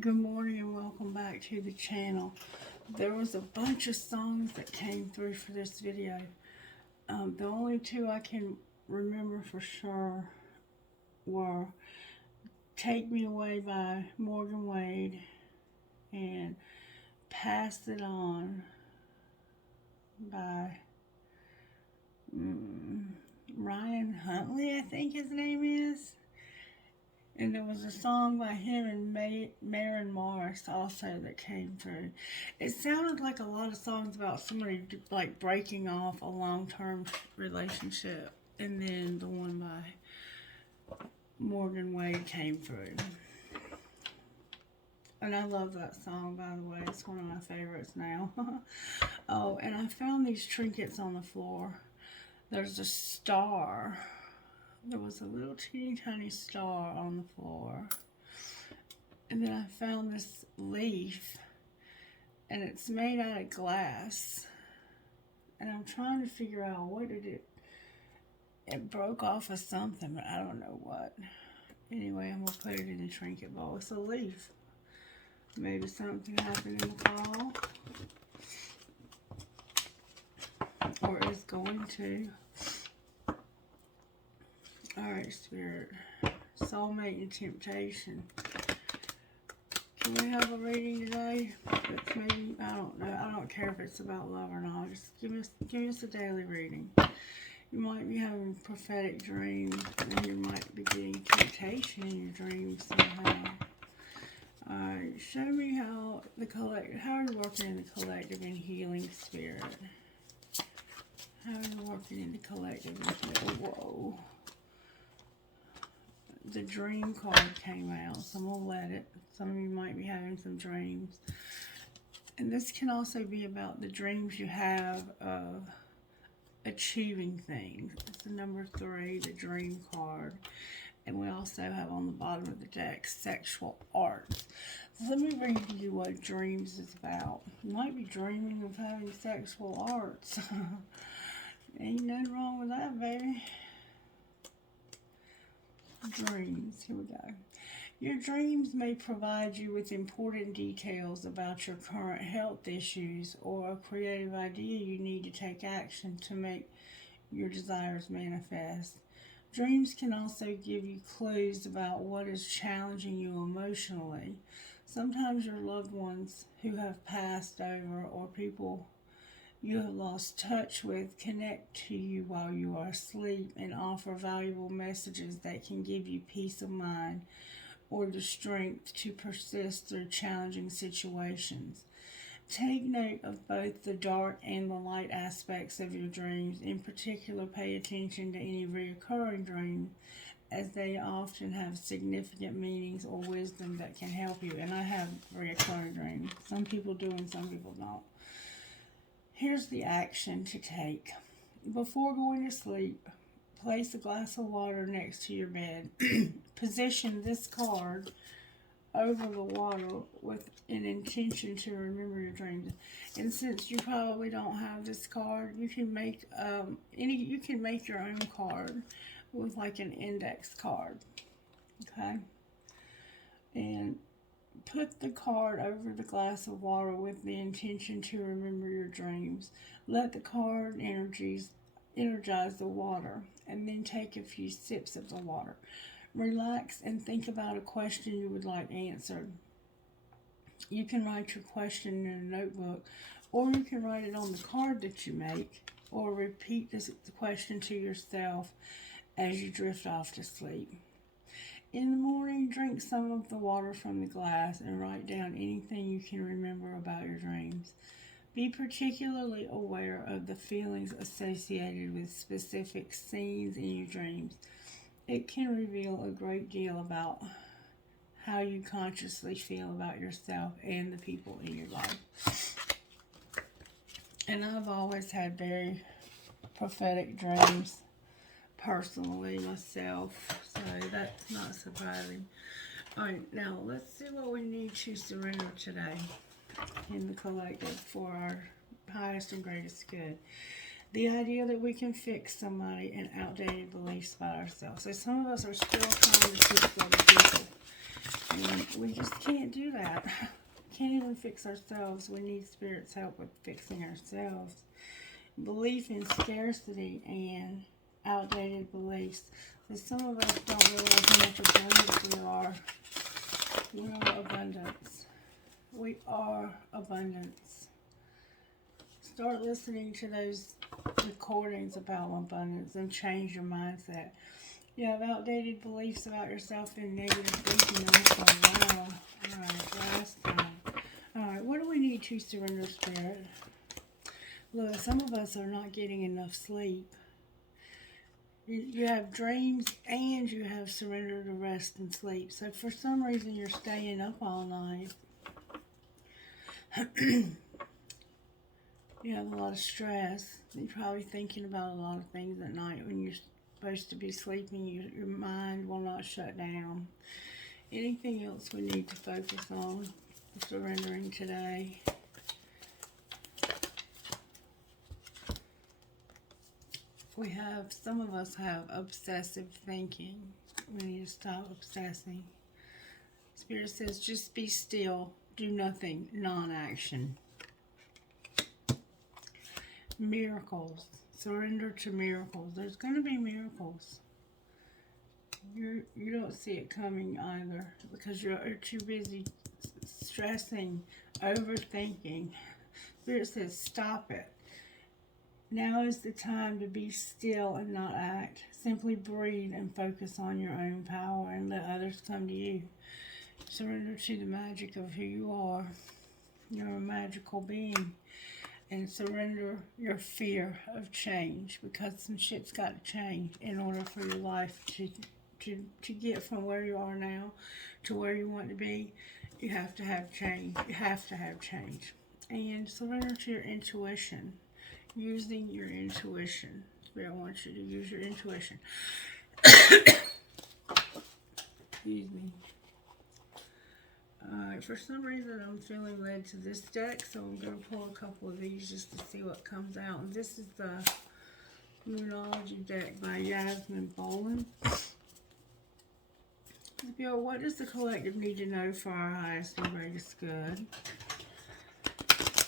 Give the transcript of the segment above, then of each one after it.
Good morning and welcome back to the channel. There was a bunch of songs that came through for this video. The only two I can remember for sure were Take Me Away by Morgan Wade and Pass It On by Ryan Huntley, I think his name is. And there was a song by him and Maren Morris also that came through. It sounded like a lot of songs about somebody like breaking off a long-term relationship. And then the one by Morgan Wade came through. And I love that song, by the way. It's one of my favorites now. Oh, and I found these trinkets on the floor. There's a star. There was a little teeny tiny star on the floor. And then I found this leaf. And it's made out of glass. And I'm trying to figure out what did it broke off of something, but I don't know what. Anyway, I'm going to put it in the trinket bowl. It's a leaf. Maybe something happened in the fall. Or is going to. Alright, Spirit. Soulmate and temptation. Can we have a reading today? It's maybe, I don't know. I don't care if it's about love or not. Just give us a daily reading. You might be having prophetic dreams, and you might be getting temptation in your dreams somehow. Alright, show me how are you working in the collective and healing, Spirit? How are you working in the collective and healing? Whoa. The dream card came out, so I'm going to let it. Some of you might be having some dreams. And this can also be about the dreams you have of achieving things. It's the number 3, the dream card. And we also have on the bottom of the deck, sexual arts. So let me read to you what dreams is about. You might be dreaming of having sexual arts. Ain't nothing wrong with that, baby. Dreams. Here we go. Your dreams may provide you with important details about your current health issues or a creative idea you need to take action to make your desires manifest. Dreams can also give you clues about what is challenging you emotionally. Sometimes your loved ones who have passed over or people you have lost touch with connect to you while you are asleep and offer valuable messages that can give you peace of mind or the strength to persist through challenging situations. Take note of both the dark and the light aspects of your dreams. In particular, pay attention to any recurring dreams, as they often have significant meanings or wisdom that can help you. And I have recurring dreams. Some people do and some people don't. Here's the action to take. Before going to sleep, place a glass of water next to your bed. Position this card over the water with an intention to remember your dreams. And since you probably don't have this card, you can make your own card with like an index card. Okay? And put the card over the glass of water with the intention to remember your dreams. Let the card energize the water, and then take a few sips of the water. Relax and think about a question you would like answered. You can write your question in a notebook, or you can write it on the card that you make, or repeat the question to yourself as you drift off to sleep. In the morning, drink some of the water from the glass and write down anything you can remember about your dreams. Be particularly aware of the feelings associated with specific scenes in your dreams. It can reveal a great deal about how you consciously feel about yourself and the people in your life. And I've always had very prophetic dreams personally myself, so that's not surprising. Alright, now let's see what we need to surrender today in the collective for our highest and greatest good. The idea that we can fix somebody and outdated beliefs about ourselves. So some of us are still trying to fix other people. And we just can't do that. Can't even fix ourselves. We need Spirit's help with fixing ourselves. Belief in scarcity and outdated beliefs. So some of us don't realize how much abundance we are. We are abundance. We are abundance. Start listening to those recordings about abundance and change your mindset. You have outdated beliefs about yourself and negative thinking also. Wow. Alright, last time. Alright, what do we need to surrender, Spirit? Look, some of us are not getting enough sleep. You have dreams and you have surrender to rest and sleep. So for some reason you're staying up all night. You have a lot of stress. You're probably thinking about a lot of things at night when you're supposed to be sleeping. Your mind will not shut down. Anything else we need to focus on surrendering today? Some of us have obsessive thinking. We need to stop obsessing. Spirit says, just be still, do nothing, non-action. Miracles. Surrender to miracles. There's going to be miracles. You don't see it coming either because you're too busy stressing, overthinking. Spirit says, stop it. Now is the time to be still and not act. Simply breathe and focus on your own power and let others come to you. Surrender to the magic of who you are. You're a magical being. And surrender your fear of change because some shit's got to change in order for your life to get from where you are now to where you want to be. You have to have change. You have to have change. And surrender to your intuition. Using your intuition. Spirit wants you to use your intuition. Excuse me. Alright, for some reason I'm feeling led to this deck, so I'm going to pull a couple of these just to see what comes out. And this is the Moonology deck by Yasmin Boland. What does the collective need to know for our highest and greatest good?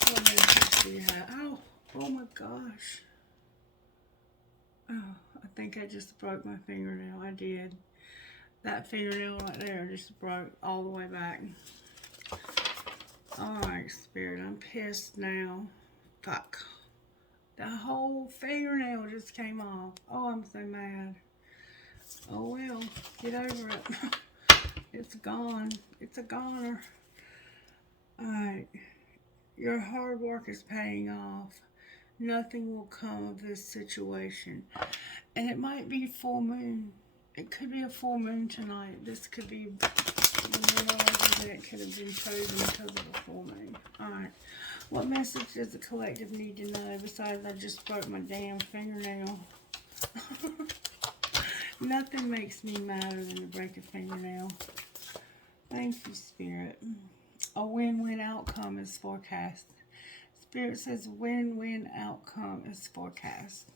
What message do you have? Oh my gosh. Oh, I think I just broke my fingernail. I did. That fingernail right there just broke all the way back. Alright, Spirit, I'm pissed now. Fuck. The whole fingernail just came off. Oh, I'm so mad. Oh well, get over it. It's gone. It's a goner. Alright. Your hard work is paying off. Nothing will come of this situation. And it might be full moon. It could be a full moon tonight. This could be the it could have been chosen because of the full moon. Alright. What message does the collective need to know besides I just broke my damn fingernail? Nothing makes me madder than to break a fingernail. Thank you, Spirit. A win-win outcome is forecast. Spirit says win-win outcome is forecast.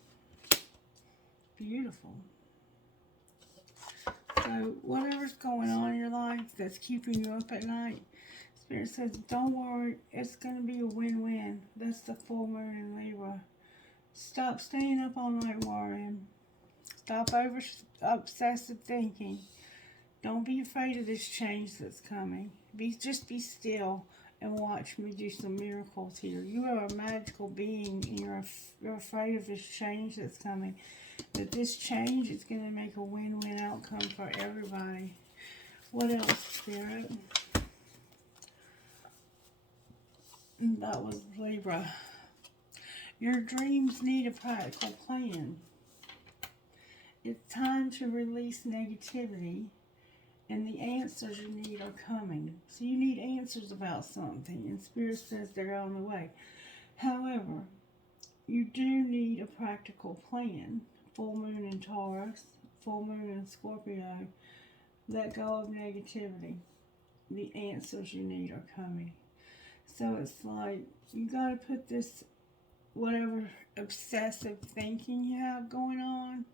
Beautiful. So whatever's going on in your life that's keeping you up at night, Spirit says don't worry, it's going to be a win-win. That's the full moon in Libra. Stop staying up all night worrying. Stop obsessive thinking. Don't be afraid of this change that's coming. Just be still and watch me do some miracles here. You are a magical being and you're afraid of this change that's coming. That this change is going to make a win-win outcome for everybody. What else, Spirit? That was Libra. Your dreams need a practical plan. It's time to release negativity, and the answers you need are coming. So you need answers about something, and Spirit says they're on the way. However, you do need a practical plan. Full moon in Taurus, full moon in Scorpio. Let go of negativity. The answers you need are coming. So it's like you got to put this whatever obsessive thinking you have going on.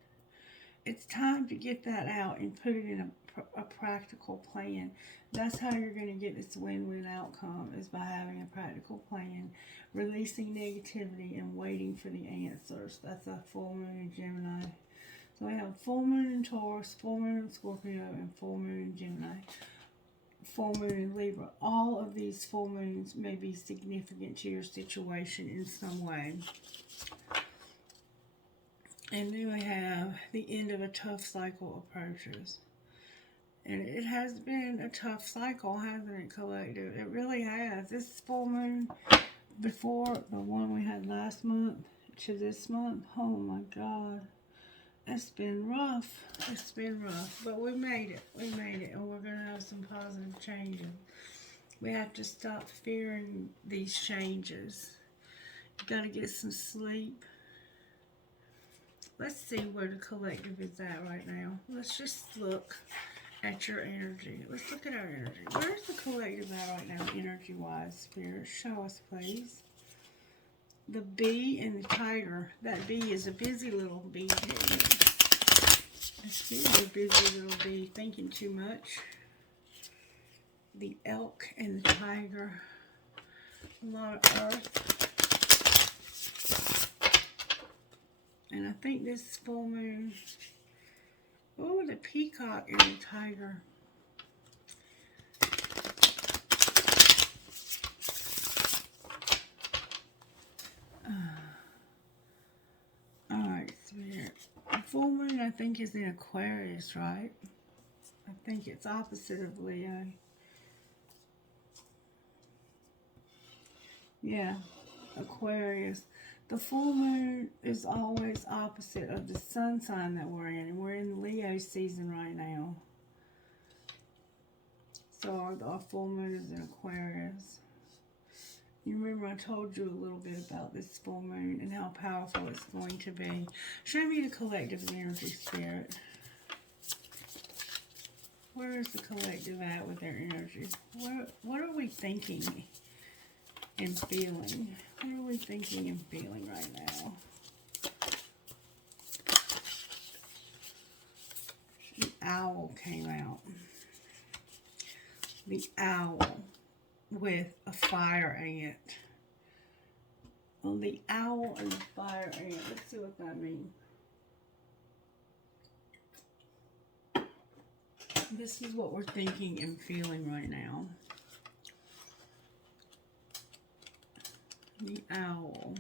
It's time to get that out and put it in a practical plan. That's how you're going to get this win-win outcome, is by having a practical plan, releasing negativity, and waiting for the answers. That's a full moon in Gemini. So we have full moon in Taurus, full moon in Scorpio, and full moon in Gemini. Full moon in Libra. All of these full moons may be significant to your situation in some way. And then we have the end of a tough cycle approaches. And it has been a tough cycle, hasn't it, collective? It really has. This full moon, before the one we had last month to this month, oh my God. It's been rough. It's been rough. But we made it. We made it. And we're going to have some positive changes. We have to stop fearing these changes. You got to get some sleep. Let's see where the collective is at right now. Let's just look at your energy. Let's look at our energy. Where's the collective at right now, energy-wise, Spirit? Show us, please. The bee and the tiger. That bee is a busy little bee. It's really a busy little bee, thinking too much. The elk and the tiger. A lot of earth. And I think this full moon. Oh, the peacock and the tiger. Alright, Spirit. The full moon, I think, is in Aquarius, right? I think it's opposite of Leo. Yeah, Aquarius. The full moon is always opposite of the sun sign that we're in. And we're in Leo season right now. So our full moon is in Aquarius. You remember I told you a little bit about this full moon and how powerful it's going to be. Show me the collective energy, Spirit. Where is the collective at with their energy? What are we thinking and feeling? What are we thinking and feeling right now? The owl came out. The owl with a fire ant. Well, the owl and the fire ant. Let's see what that means. This is what we're thinking and feeling right now. The owl.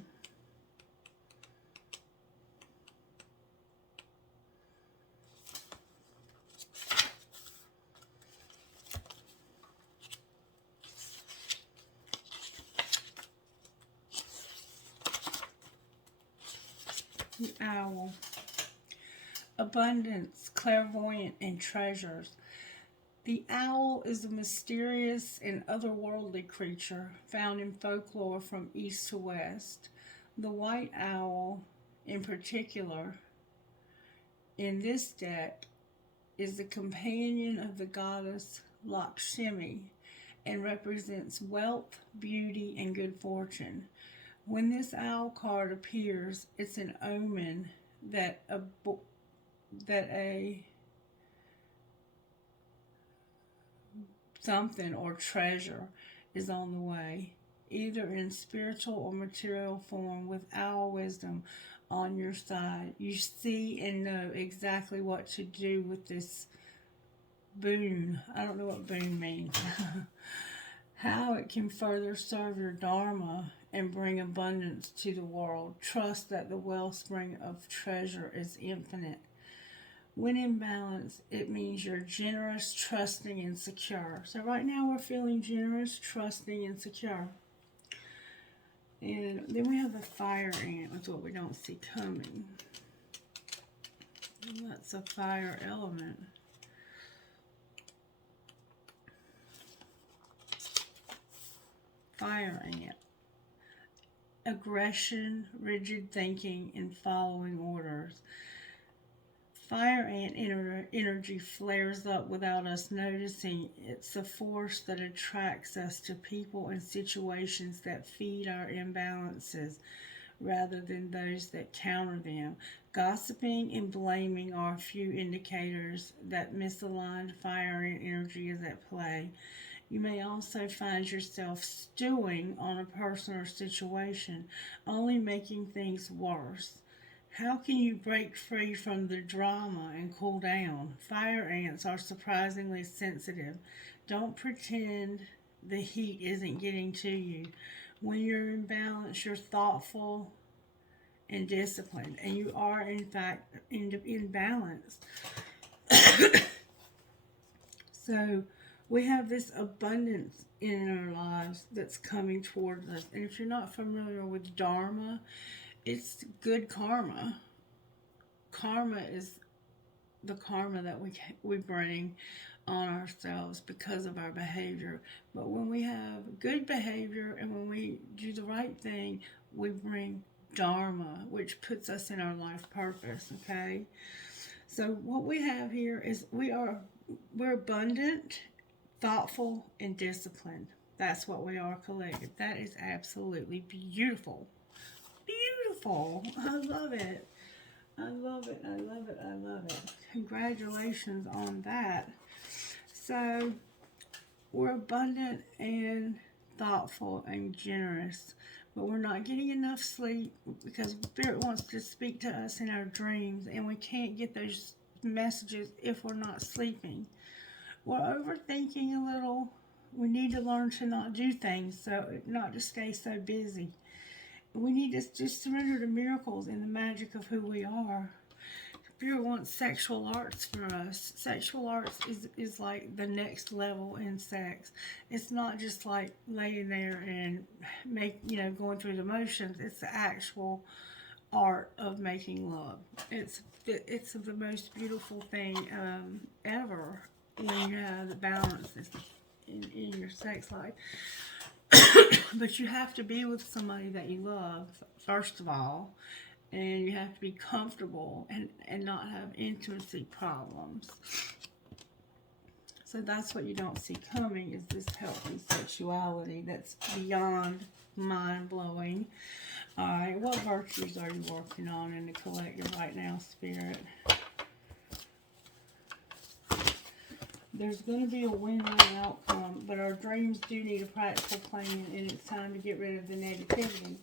The owl. Abundance, clairvoyant, and treasures. The owl is a mysterious and otherworldly creature found in folklore from east to west. The white owl, in particular, in this deck, is the companion of the goddess Lakshmi and represents wealth, beauty, and good fortune. When this owl card appears, it's an omen that something or treasure is on the way, either in spiritual or material form. With owl wisdom on your side, you see and know exactly what to do with this boon. I don't know what boon means. How it can further serve your dharma and bring abundance to the world. Trust that the wellspring of treasure is infinite. When in balance, it means you're generous, trusting, and secure. So right now we're feeling generous, trusting, and secure. And then we have the fire ant. That's what we don't see coming. And that's a fire element. Fire ant. Aggression, rigid thinking, and following orders. Fire ant energy flares up without us noticing. It's a force that attracts us to people and situations that feed our imbalances. rather than those that counter them. Gossiping and blaming are a few indicators that misaligned fire and energy is at play. You may also find yourself stewing on a person or situation, only making things worse. How can you break free from the drama and cool down? Fire ants are surprisingly sensitive. Don't pretend the heat isn't getting to you. When you're in balance, you're thoughtful and disciplined, and you are, in fact, in balance. So, we have this abundance in our lives that's coming towards us. And if you're not familiar with Dharma, it's good karma. Karma is the karma that we bring on ourselves because of our behavior. But when we have good behavior and when we do the right thing, we bring dharma, which puts us in our life purpose. Okay, so what we have here is we're abundant, thoughtful, and disciplined. That's what we are collective. That is absolutely beautiful. Beautiful. I love it. I love it. I love it. I love it. Congratulations on that. So, we're abundant and thoughtful and generous, but we're not getting enough sleep because Spirit wants to speak to us in our dreams, and we can't get those messages if we're not sleeping. We're overthinking a little. We need to learn to not do things, so not to stay so busy. We need to just surrender to miracles and the magic of who we are. Spirit wants sexual arts for us. Sexual arts is like the next level in sex. It's not just like laying there and going through the motions. It's the actual art of making love. It's the most beautiful thing ever when you have the balance in your sex life. But you have to be with somebody that you love, first of all, and you have to be comfortable and not have intimacy problems. So that's what you don't see coming, is this healthy sexuality that's beyond mind-blowing. All right, what virtues are you working on in the collective right now, Spirit? There's going to be a win-win outcome, but our dreams do need a practical plan, and it's time to get rid of the negativity.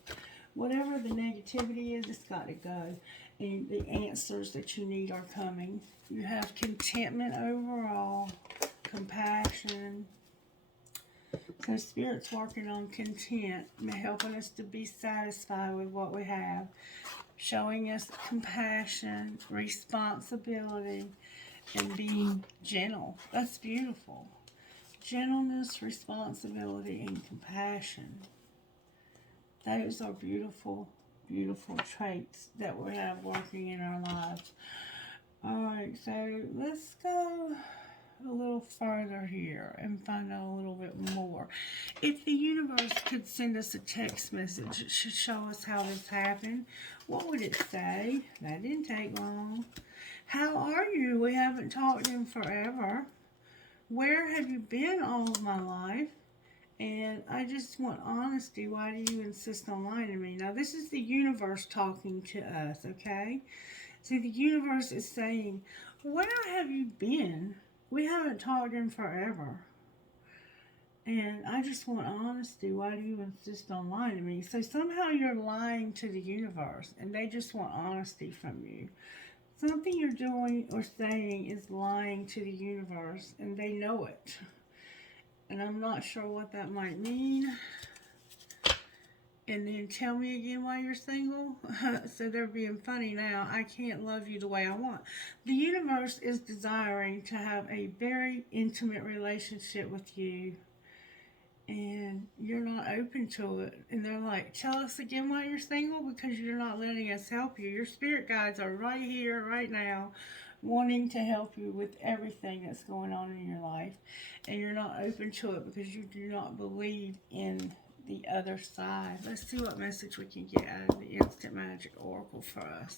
Whatever the negativity is, it's got to go. And the answers that you need are coming. You have contentment overall, compassion. So Spirit's working on content, helping us to be satisfied with what we have, showing us compassion, responsibility, and being gentle. That's beautiful. Gentleness, responsibility, and compassion. Those are beautiful, beautiful traits that we have working in our lives. Alright, so let's go a little further here and find out a little bit more. If the universe could send us a text message to show us how this happened, what would it say? That didn't take long. How are you? We haven't talked in forever. Where have you been all of my life? And I just want honesty. Why do you insist on lying to me? Now, this is the universe talking to us, okay? See, the universe is saying, where have you been? We haven't talked in forever. And I just want honesty. Why do you insist on lying to me? So somehow you're lying to the universe, and they just want honesty from you. Something you're doing or saying is lying to the universe, and they know it. And I'm not sure what that might mean. And then tell me again why you're single. So they're being funny now. I can't love you the way I want. The universe is desiring to have a very intimate relationship with you. And you're not open to it. And they're like, tell us again why you're single, because you're not letting us help you. Your spirit guides are right here, right now, wanting to help you with everything that's going on in your life. And you're not open to it because you do not believe in the other side. Let's see what message we can get out of the Instant Magic Oracle for us.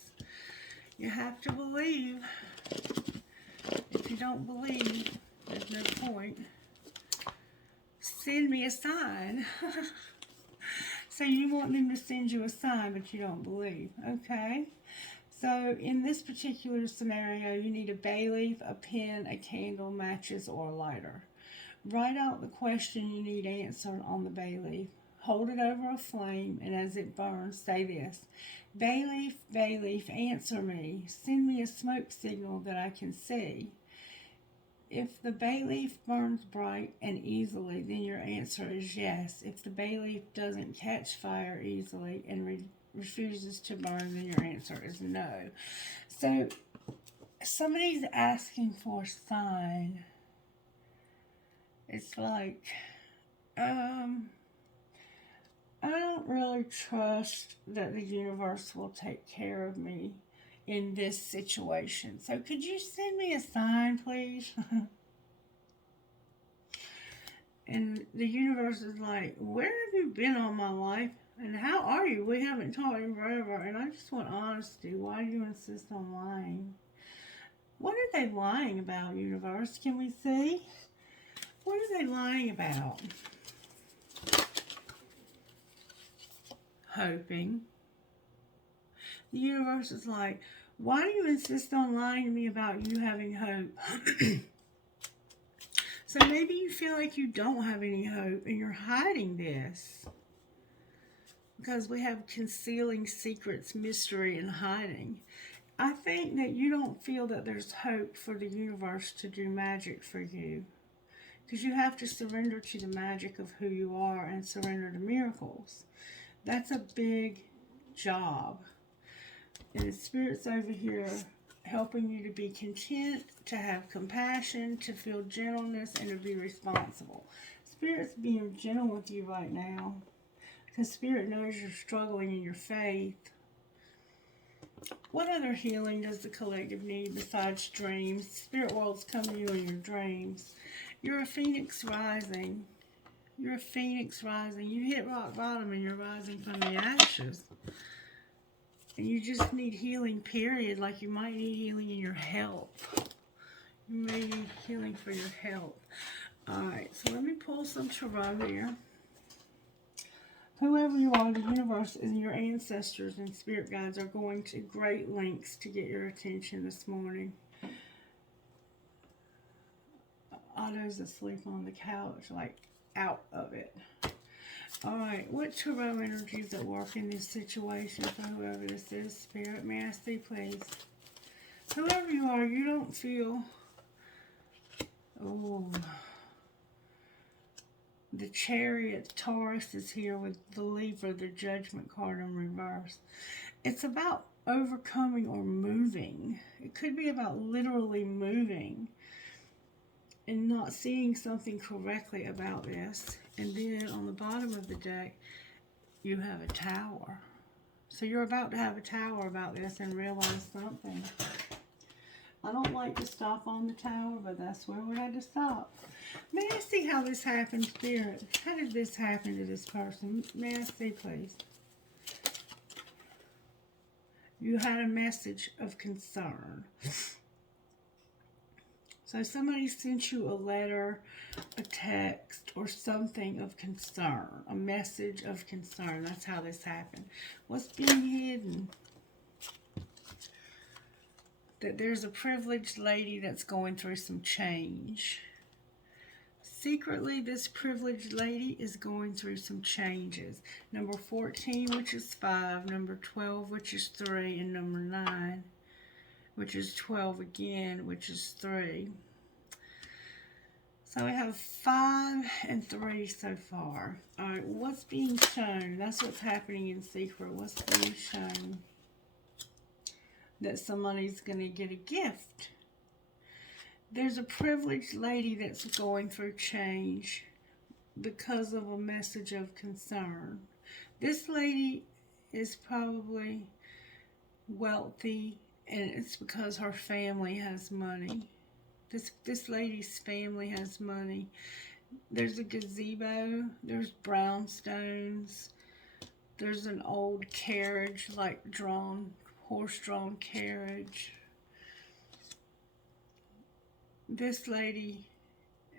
You have to believe. If you don't believe, there's no point. Send me a sign. So you want them to send you a sign, but you don't believe. Okay. So in this particular scenario, you need a bay leaf, a pen, a candle, matches, or a lighter. Write out the question you need answered on the bay leaf. Hold it over a flame, and as it burns, say this: bay leaf, answer me. Send me a smoke signal that I can see. If the bay leaf burns bright and easily, then your answer is yes. If the bay leaf doesn't catch fire easily and refuses to burn, then your answer is no. So somebody's asking for a sign. It's like, I don't really trust that the universe will take care of me in this situation. So could you send me a sign, please? And the universe is like, where have you been all my life? And how are you? We haven't talked in forever. And I just want honesty. Why do you insist on lying? What are they lying about, universe? Can we see? What are they lying about? Hoping. The universe is like, why do you insist on lying to me about you having hope? So maybe you feel like you don't have any hope and you're hiding this. Because we have concealing secrets, mystery, and hiding. I think that you don't feel that there's hope for the universe to do magic for you. Because you have to surrender to the magic of who you are and surrender to miracles. That's a big job. And the Spirit's over here helping you to be content, to have compassion, to feel gentleness, and to be responsible. Spirit's being gentle with you right now. Because Spirit knows you're struggling in your faith. What other healing does the collective need besides dreams? Spirit world's come to you in your dreams. You're a phoenix rising. You're a phoenix rising. You hit rock bottom and you're rising from the ashes. And you just need healing, period. Like you might need healing in your health. You may need healing for your health. Alright, so let me pull some tarot here. Whoever you are, the universe and your ancestors and spirit guides are going to great lengths to get your attention this morning. Otto's asleep on the couch, like out of it. Alright, what tarot energies at work in this situation for whoever this is? Spirit, may I see, please? Whoever you are, you don't feel... Oh... The Chariot, Taurus is here with the Libra, the Judgment card in reverse. It's about overcoming or moving. It could be about literally moving and not seeing something correctly about this. And then on the bottom of the deck, you have a Tower. So you're about to have a Tower about this and realize something. I don't like to stop on the Tower, but that's where we had to stop. May I see how this happened, Spirit? How did this happen to this person? May I see, please? You had a message of concern. So somebody sent you a letter, a text, or something of concern. A message of concern. That's how this happened. What's being hidden? That there's a privileged lady that's going through some change. Secretly, this privileged lady is going through some changes. Number 14, which is 5. Number 12, which is 3. And number 9, which is 12 again, which is 3. So we have 5 and 3 so far. Alright, what's being shown? That's what's happening in secret. What's being shown? That somebody's going to get a gift. There's a privileged lady that's going through change because of a message of concern. This lady is probably wealthy, and it's because her family has money. This lady's family has money. There's a gazebo. There's brownstones. There's an old carriage, like horse-drawn carriage. This lady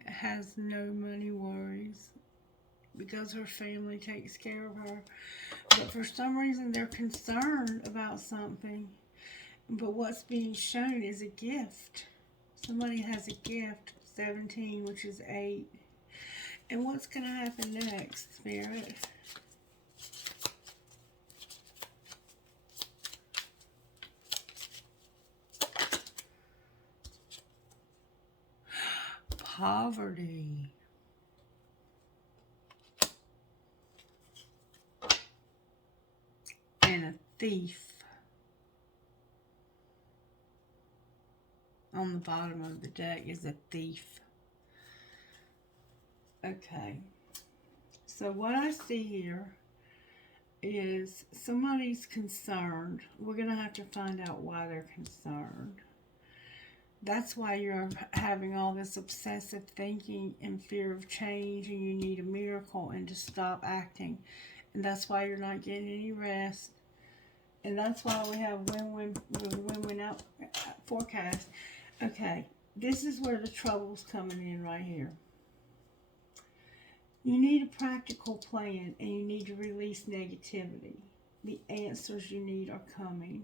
has no money worries. because her family takes care of her. But for some reason, they're concerned about something. But what's being shown is a gift. Somebody has a gift, 17, which is 8. And what's going to happen next, Spirit? Poverty. And a thief. On the bottom of the deck is a thief. Okay. So what I see here is somebody's concerned. We're going to have to find out why they're concerned. That's why you're having all this obsessive thinking and fear of change, and you need a miracle and to stop acting. And that's why you're not getting any rest. And that's why we have win-win out forecast. Okay, this is where the trouble's coming in right here. You need a practical plan, and you need to release negativity. The answers you need are coming.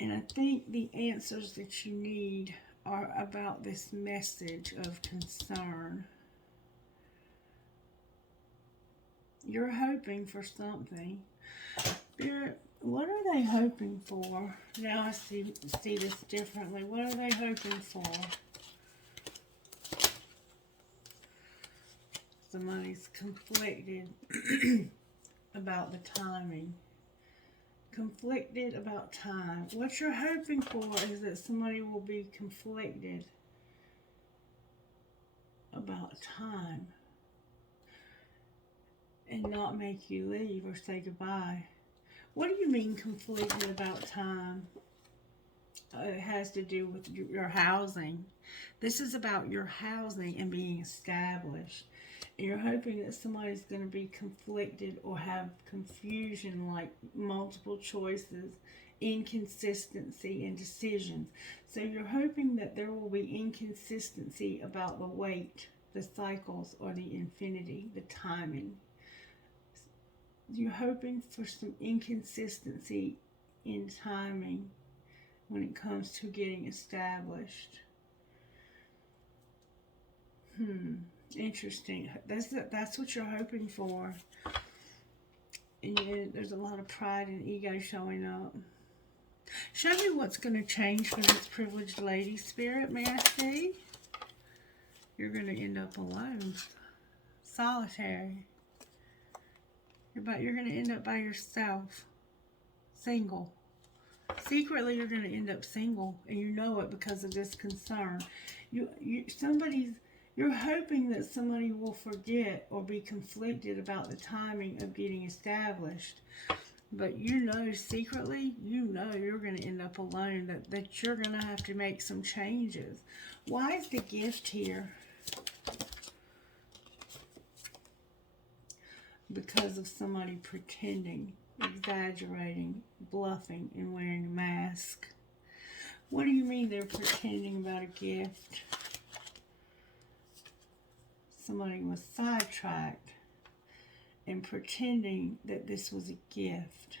And I think the answers that you need are about this message of concern. You're hoping for something. Spirit, what are they hoping for? Now I see this differently. What are they hoping for? Somebody's conflicted about the timing. Conflicted about time. What you're hoping for is that somebody will be conflicted about time and not make you leave or say goodbye. What do you mean conflicted about time? It has to do with your housing. This is about your housing and being established. And you're hoping that somebody's going to be conflicted or have confusion, like multiple choices, inconsistency, and decisions. So you're hoping that there will be inconsistency about the weight, the cycles, or the infinity, the timing. You're hoping for some inconsistency in timing when it comes to getting established. Interesting. That's what you're hoping for. And yet there's a lot of pride and ego showing up. Show me what's going to change for this privileged lady, Spirit. May I see? You're going to end up alone. Solitary. You're going to end up by yourself. Single. Secretly, you're going to end up single. And you know it because of this concern. You're hoping that somebody will forget or be conflicted about the timing of getting established. But you know secretly, you know you're going to end up alone, that you're going to have to make some changes. Why is the gift here? Because of somebody pretending, exaggerating, bluffing, and wearing a mask. What do you mean they're pretending about a gift? Somebody was sidetracked and pretending that this was a gift.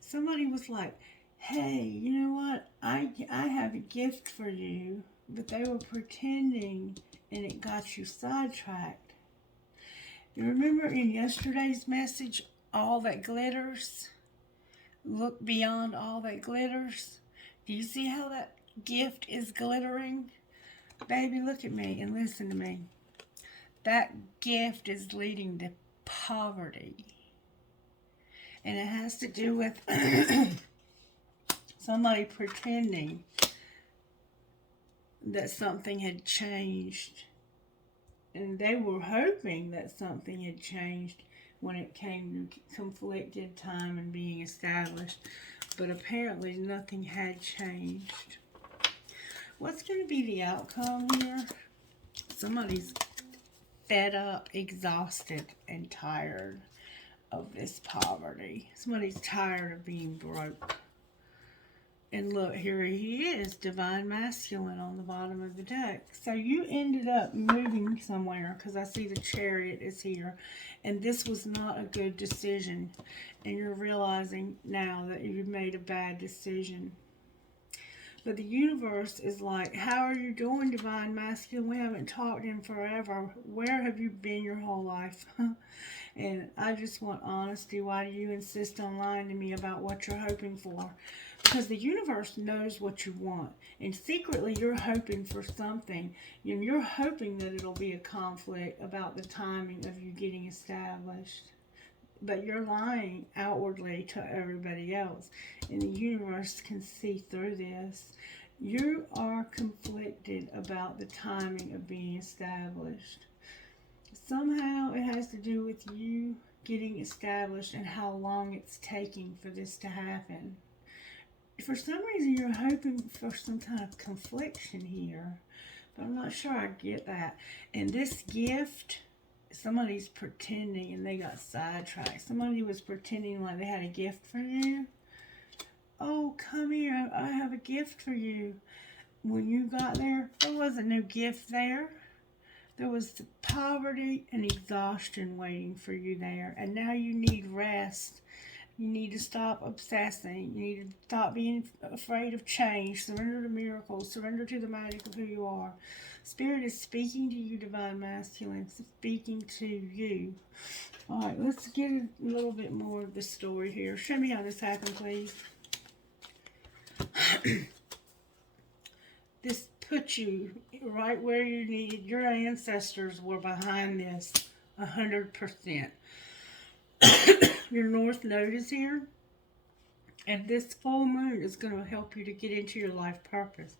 Somebody was like, hey, you know what? I have a gift for you. But they were pretending and it got you sidetracked. You remember in yesterday's message, all that glitters? Look beyond all that glitters. Do you see how that gift is glittering? Baby, look at me and listen to me. That gift is leading to poverty. And it has to do with somebody pretending that something had changed. And they were hoping that something had changed when it came to conflicted time and being established. But apparently nothing had changed. What's going to be the outcome here? Somebody's fed up, exhausted, and tired of this poverty. Somebody's tired of being broke. And look, here he is, divine masculine on the bottom of the deck. So you ended up moving somewhere because I see the chariot is here. And this was not a good decision. And you're realizing now that you made a bad decision. But the universe is like, how are you doing, divine masculine? We haven't talked in forever. Where have you been your whole life? And I just want honesty. Why do you insist on lying to me about what you're hoping for? Because the universe knows what you want. And secretly, you're hoping for something. And you're hoping that it'll be a conflict about the timing of you getting established. But you're lying outwardly to everybody else. And the universe can see through this. You are conflicted about the timing of being established. Somehow it has to do with you getting established and how long it's taking for this to happen. For some reason, you're hoping for some kind of confliction here, but I'm not sure I get that. And this gift, somebody's pretending and they got sidetracked. Somebody was pretending like they had a gift for you. Oh, come here, I have a gift for you. When you got there wasn't no gift there. There was poverty and exhaustion waiting for you there. And now you need rest. You need to stop obsessing. You need to stop being afraid of change. Surrender to miracles. Surrender to the magic of who you are. Spirit is speaking to you, divine masculine. Speaking to you. All right, let's get a little bit more of the story here. Show me how this happened, please. This put you right where you need. Your ancestors were behind this 100%. Your North Node is here. And this full moon is going to help you to get into your life purpose.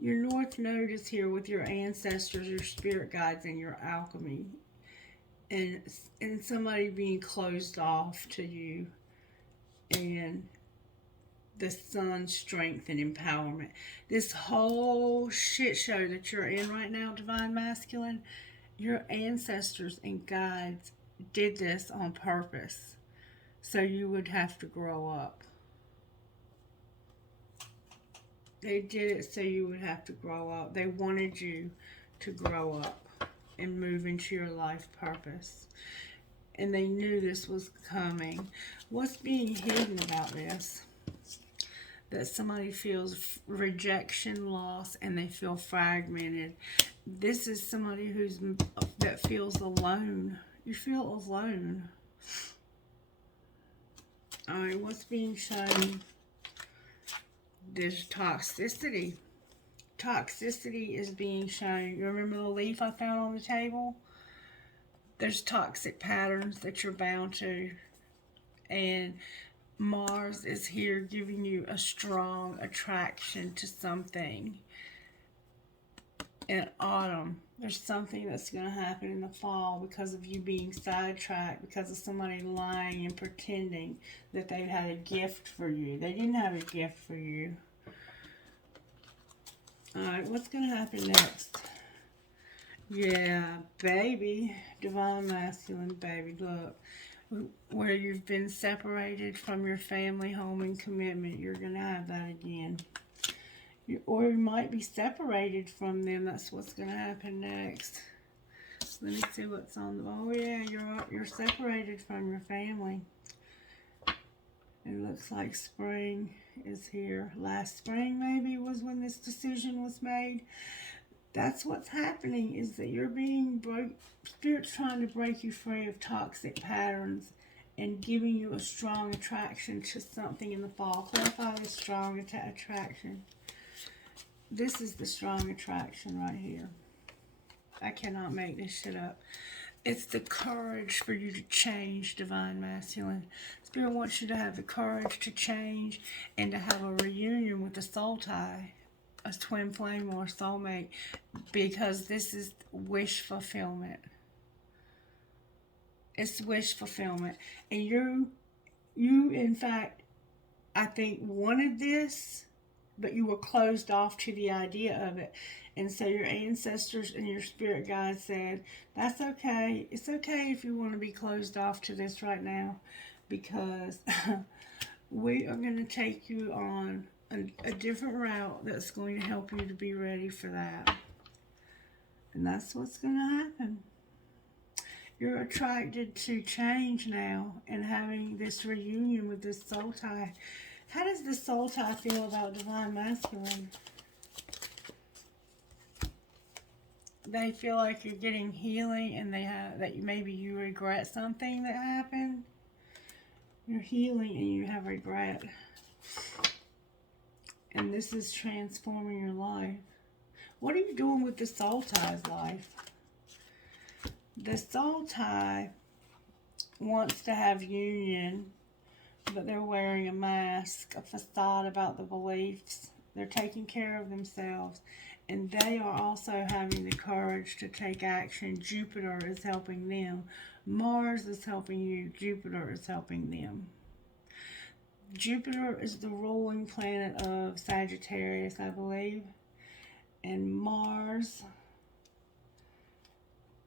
Your North Node is here with your ancestors, your spirit guides, and your alchemy. And somebody being closed off to you. And the sun's strength and empowerment. This whole shit show that you're in right now, divine masculine, your ancestors and guides did this on purpose. So you would have to grow up. They did it so you would have to grow up. They wanted you to grow up and move into your life purpose. And they knew this was coming. What's being hidden about this? That somebody feels rejection, loss, and they feel fragmented. This is somebody that feels alone. You feel alone. All right, what's being shown? There's toxicity. Toxicity is being shown. You remember the leaf I found on the table? There's toxic patterns that you're bound to. And Mars is here giving you a strong attraction to something. In autumn, there's something that's going to happen in the fall because of you being sidetracked, because of somebody lying and pretending that they had a gift for you. They didn't have a gift for you. Alright, what's going to happen next? Yeah, baby. Divine masculine, baby. Look. Where you've been separated from your family, home, and commitment. You're going to have that again. Or you might be separated from them. That's what's going to happen next. Let me see what's on the... Oh, yeah, you're separated from your family. It looks like spring is here. Last spring, maybe, was when this decision was made. That's what's happening, is that you're being Spirit's trying to break you free of toxic patterns and giving you a strong attraction to something in the fall. Clarify the strong attraction. This is the strong attraction right here. I cannot make this shit up. It's the courage for you to change, divine masculine. Spirit wants you to have the courage to change and to have a reunion with a soul tie. A twin flame or soulmate, because this is wish fulfillment. It's wish fulfillment. And you in fact, I think wanted this, but you were closed off to the idea of it. And so your ancestors and your spirit guides said, that's okay. It's okay if you want to be closed off to this right now, because we are going to take you on a different route that's going to help you to be ready for that. And that's what's going to happen. You're attracted to change now and having this reunion with this soul tie. How does the soul tie feel about divine masculine? They feel like you're getting healing, and they have that maybe you regret something that happened. You're healing and you have regret. And this is transforming your life. What are you doing with the soul tie's life? The soul tie wants to have union, but they're wearing a mask, a facade about the beliefs. They're taking care of themselves, and they are also having the courage to take action. Jupiter is helping them. Mars is helping you. Jupiter is helping them. Jupiter is the ruling planet of Sagittarius, I believe, and Mars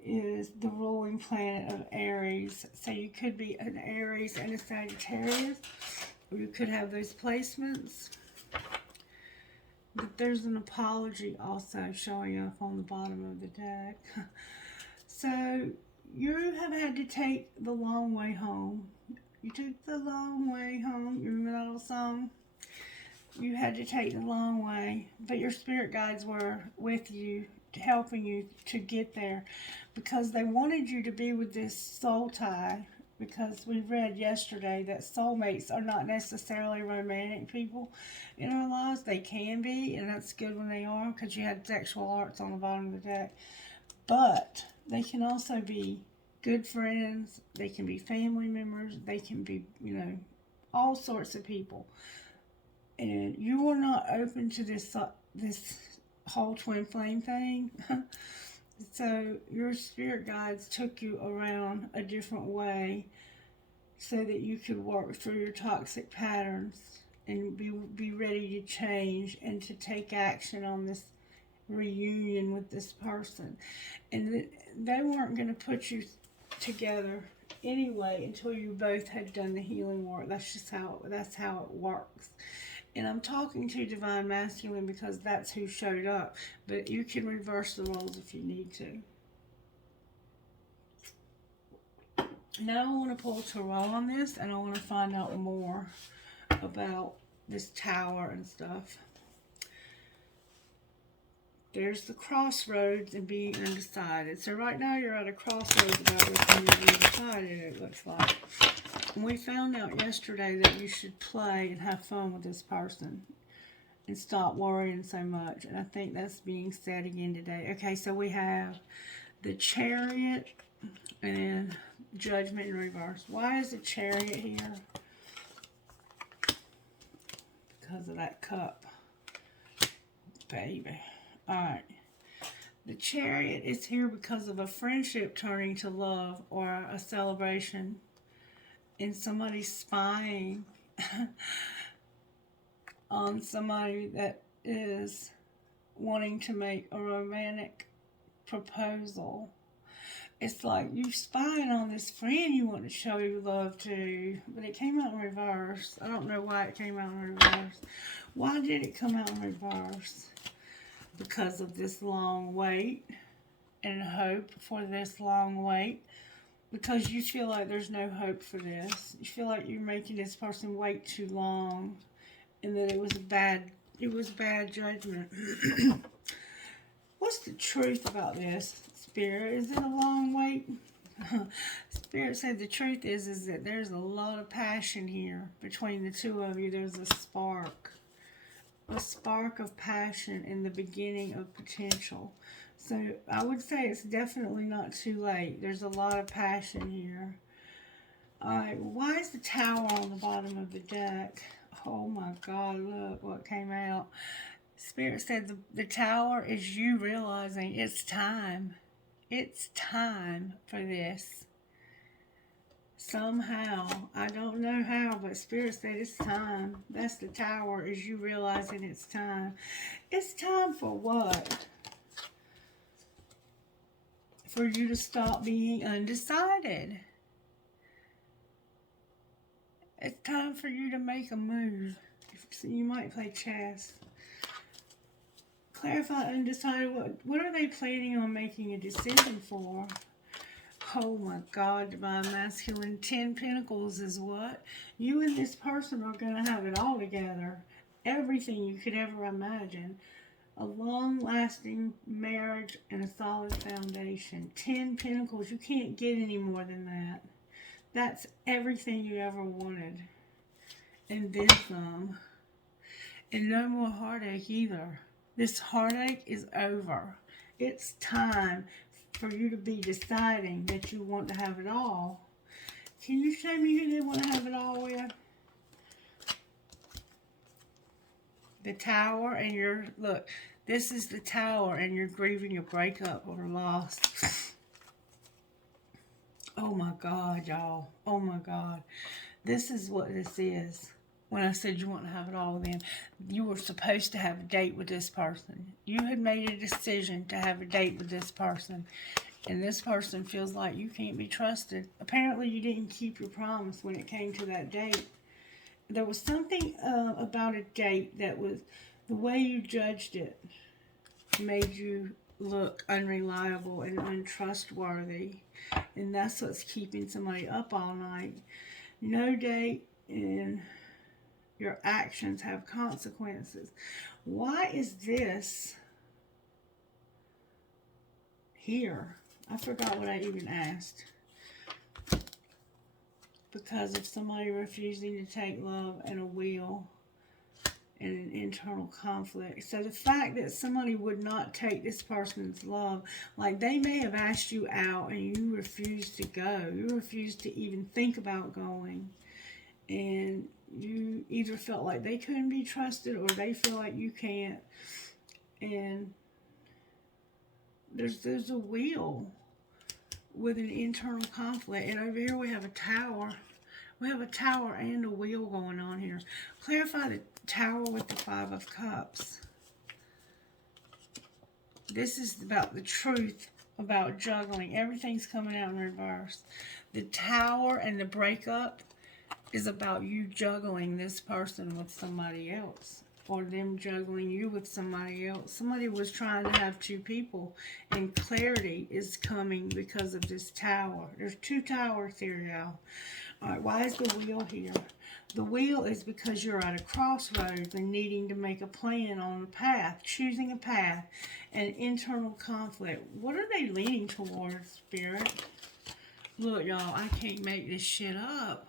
is the ruling planet of Aries. So you could be an Aries and a Sagittarius, or you could have those placements. But there's an apology also showing up on the bottom of the deck. So you have had to take the long way home. You took the long way home. You remember that old song? You had to take the long way, but your spirit guides were with you, helping you to get there, because they wanted you to be with this soul tie, because we read yesterday that soulmates are not necessarily romantic people in our lives. They can be, and that's good when they are, because you had sexual arts on the bottom of the deck. But they can also be good friends. They can be family members. They can be, all sorts of people. And you were not open to this whole twin flame thing. So your spirit guides took you around a different way so that you could work through your toxic patterns and be ready to change and to take action on this reunion with this person. And they weren't going to put you together anyway until you both had done the healing work. That's how it works. And I'm talking to Divine Masculine because that's who showed up. But you can reverse the roles if you need to. Now I want to pull Tarot on this, and I want to find out more about this tower and stuff. There's the crossroads and being undecided. So right now you're at a crossroads about which one you're undecided, it looks like. And we found out yesterday that you should play and have fun with this person and stop worrying so much. And I think that's being said again today. Okay, so we have the Chariot and Judgment in reverse. Why is the Chariot here? Because of that cup. Baby. Alright. The Chariot is here because of a friendship turning to love or a celebration. And somebody spying on somebody that is wanting to make a romantic proposal. It's like you spying on this friend you want to show your love to, but it came out in reverse. I don't know why it came out in reverse. Why did it come out in reverse? Because of this long wait and hope for this long wait. Because you feel like there's no hope for this. You feel like you're making this person wait too long, and that it was bad judgment. What's the truth about this, Spirit? Is it a long wait? Spirit said the truth is that there's a lot of passion here between the two of you. There's a spark of passion in the beginning of potential. So I would say it's definitely not too late. There's a lot of passion here. Alright, why is the Tower on the bottom of the deck? Oh my God, look what came out. Spirit said the Tower is you realizing it's time. It's time for this. Somehow, I don't know how, but Spirit said it's time. That's the Tower, is you realizing it's time. It's time for what? For you to stop being undecided. It's time for you to make a move. You might play chess. Clarify undecided. What are they planning on making a decision for? Oh my God, Divine Masculine. 10 Pentacles is what? You and this person are going to have it all together. Everything you could ever imagine. A long-lasting marriage and a solid foundation. 10 Pentacles. You can't get any more than that. That's everything you ever wanted. And then some. And no more heartache either. This heartache is over. It's time for you to be deciding that you want to have it all. Can you show me who they want to have it all with? The Tower, and you're, look, this is the Tower, and you're grieving a breakup or loss. Oh my God, y'all. Oh my God. This is what this is. When I said you want to have it all with them, you were supposed to have a date with this person. You had made a decision to have a date with this person. And this person feels like you can't be trusted. Apparently you didn't keep your promise when it came to that date. There was something about a date that was, the way you judged it made you look unreliable and untrustworthy. And that's what's keeping somebody up all night. No date, and your actions have consequences. Why is this here? I forgot what I even asked. Because of somebody refusing to take love and a will and an internal conflict. So the fact that somebody would not take this person's love, like they may have asked you out and you refused to go. You refused to even think about going. And you either felt like they couldn't be trusted or they feel like you can't. And there's a wheel with an internal conflict. And over here we have a Tower. We have a Tower and a wheel going on here. Clarify the Tower with the Five of Cups. This is about the truth about juggling. Everything's coming out in reverse. The Tower and the breakup is about you juggling this person with somebody else, or them juggling you with somebody else. Somebody was trying to have two people, and clarity is coming because of this Tower. There's two towers here, y'all. Alright, why is the wheel here? The wheel is because you're at a crossroads and needing to make a plan on a path, choosing a path, and internal conflict. What are they leaning towards, Spirit? Look, y'all, I can't make this shit up.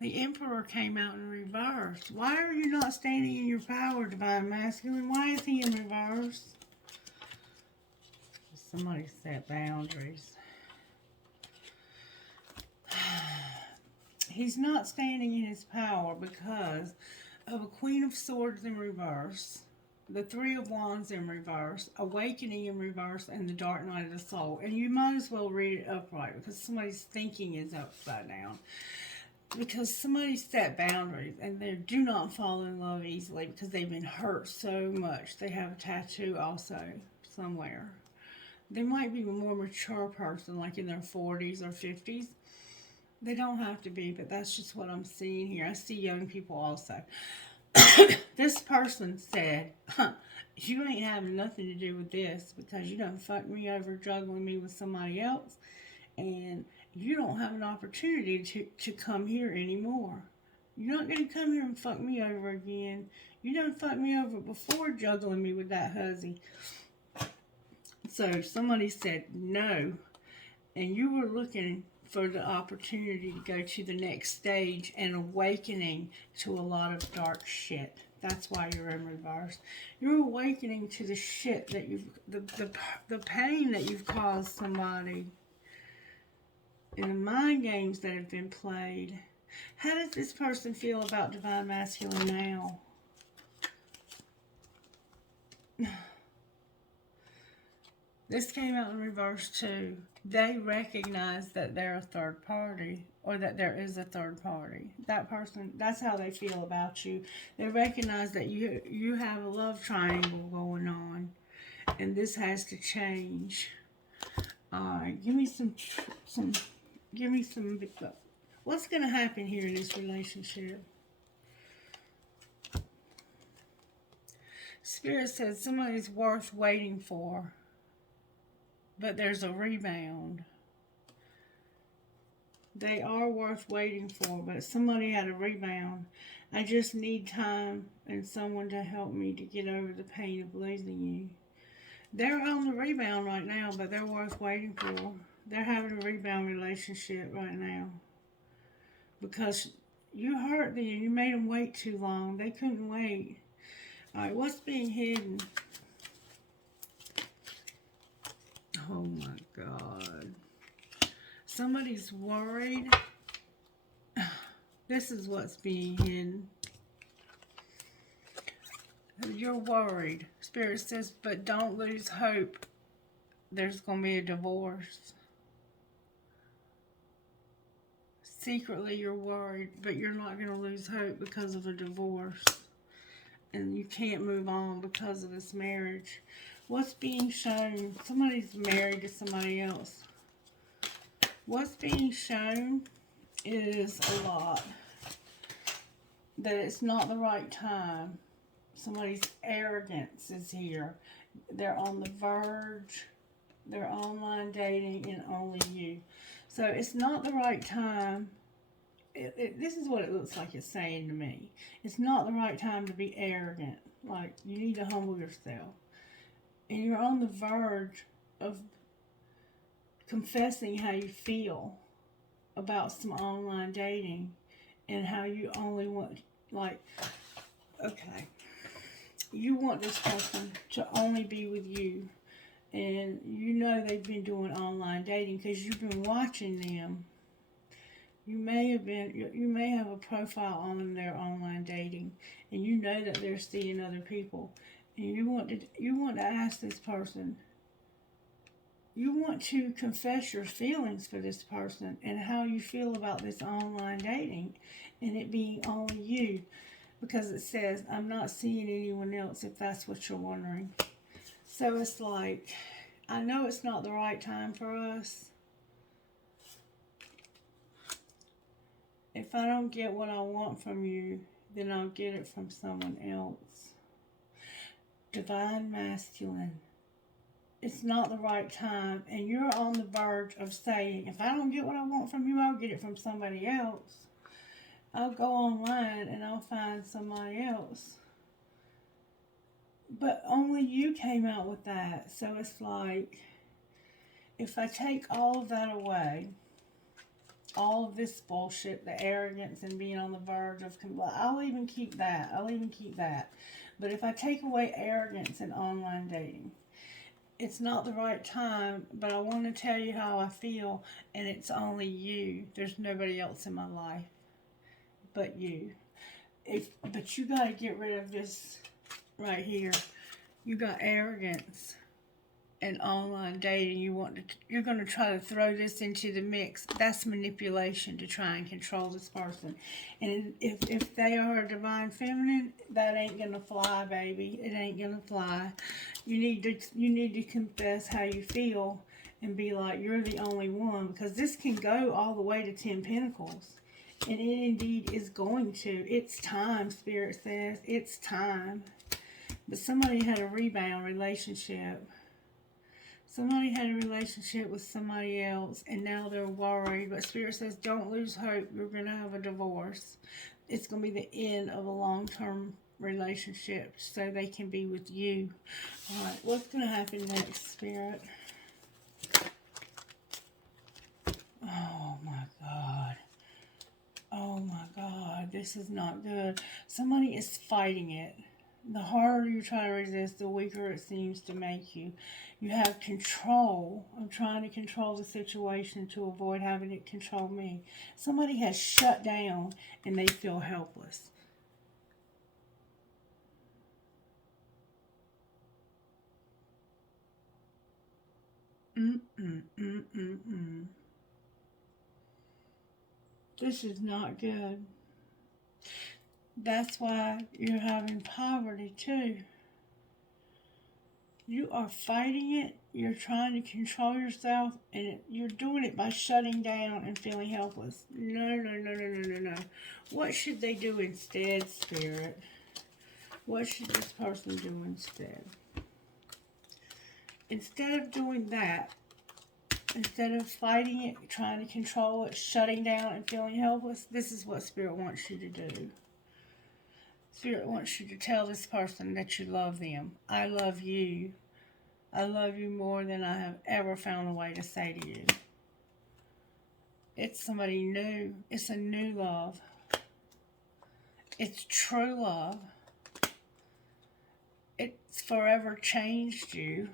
The Emperor came out in reverse. Why are you not standing in your power, Divine Masculine? Why is he in reverse? Somebody set boundaries. He's not standing in his power because of a Queen of Swords in reverse, the Three of Wands in reverse, Awakening in reverse, and the Dark Night of the Soul. And you might as well read it upright because somebody's thinking is upside down. Because somebody set boundaries and they do not fall in love easily because they've been hurt so much. They have a tattoo also somewhere. They might be a more mature person, like in their 40s or 50s. They don't have to be, but that's just what I'm seeing here. I see young people also. This person said, you ain't having nothing to do with this because you done fucked me over juggling me with somebody else. And you don't have an opportunity to come here anymore. You're not going to come here and fuck me over again. You done fucked me over before juggling me with that hussy. So somebody said no. And you were looking for the opportunity to go to the next stage and awakening to a lot of dark shit. That's why you're in reverse. You're awakening to the shit that you've, the pain that you've caused somebody. In the mind games that have been played. How does this person feel about Divine Masculine now? This came out in reverse too. They recognize that they're a third party, or that there is a third party. That person, that's how they feel about you. They recognize that you have a love triangle going on, and this has to change. Alright, give me some, what's going to happen here in this relationship? Spirit says somebody's worth waiting for, but there's a rebound. They are worth waiting for, but somebody had a rebound. I just need time and someone to help me to get over the pain of losing you. They're on the rebound right now, but they're worth waiting for. They're having a rebound relationship right now. Because you hurt them. You made them wait too long. They couldn't wait. Alright, what's being hidden? Oh my God. Somebody's worried. This is what's being hidden. You're worried. Spirit says, but don't lose hope. There's going to be a divorce. Secretly, you're worried, but you're not going to lose hope because of a divorce. And you can't move on because of this marriage. What's being shown? Somebody's married to somebody else. What's being shown is a lot. That it's not the right time. Somebody's arrogance is here. They're on the verge. They're online dating and only you. So it's not the right time. This is what it looks like it's saying to me. It's not the right time to be arrogant. Like, you need to humble yourself. And you're on the verge of confessing how you feel about some online dating and how you only want, like, okay, you want this person to only be with you. And you know they've been doing online dating because you've been watching them. You may have a profile on them, they're online dating, and you know that they're seeing other people. And you want to ask this person, you want to confess your feelings for this person and how you feel about this online dating and it being only you. Because it says, I'm not seeing anyone else, if that's what you're wondering. So it's like, I know it's not the right time for us. If I don't get what I want from you, then I'll get it from someone else. Divine Masculine. It's not the right time, and you're on the verge of saying, if I don't get what I want from you, I'll get it from somebody else. I'll go online and I'll find somebody else. But only you came out with that. So it's like, if I take all of that away, all of this bullshit, the arrogance and being on the verge of, I'll even keep that. But if I take away arrogance and online dating, it's not the right time, but I want to tell you how I feel, and it's only you. There's nobody else in my life but you. But you got to get rid of this right here. You got arrogance and online dating. You're going to try to throw this into the mix. That's manipulation to try and control this person. And if they are a divine feminine, that ain't going to fly, baby. It ain't going to fly. You need to confess how you feel and be like, you're the only one, because this can go all the way to 10 Pentacles. And it indeed is going to. It's time, Spirit says. It's time. But somebody had a rebound relationship. Somebody had a relationship with somebody else, and now they're worried. But Spirit says, don't lose hope. You're going to have a divorce. It's going to be the end of a long-term relationship so they can be with you. All right, what's going to happen next, Spirit? Oh, my God. Oh, my God. This is not good. Somebody is fighting it. The harder you try to resist, the weaker it seems to make you. You have control. I'm trying to control the situation to avoid having it control me. Somebody has shut down and they feel helpless. This is not good. That's why you're having poverty too. You are fighting it. You're trying to control yourself, and you're doing it by shutting down and feeling helpless. No. What should they do instead, Spirit? What should this person do instead? Instead of doing that, instead of fighting it, trying to control it, shutting down and feeling helpless, this is what Spirit wants you to do. Spirit wants you to tell this person that you love them. I love you. I love you more than I have ever found a way to say to you. It's somebody new. It's a new love. It's true love. It's forever changed you.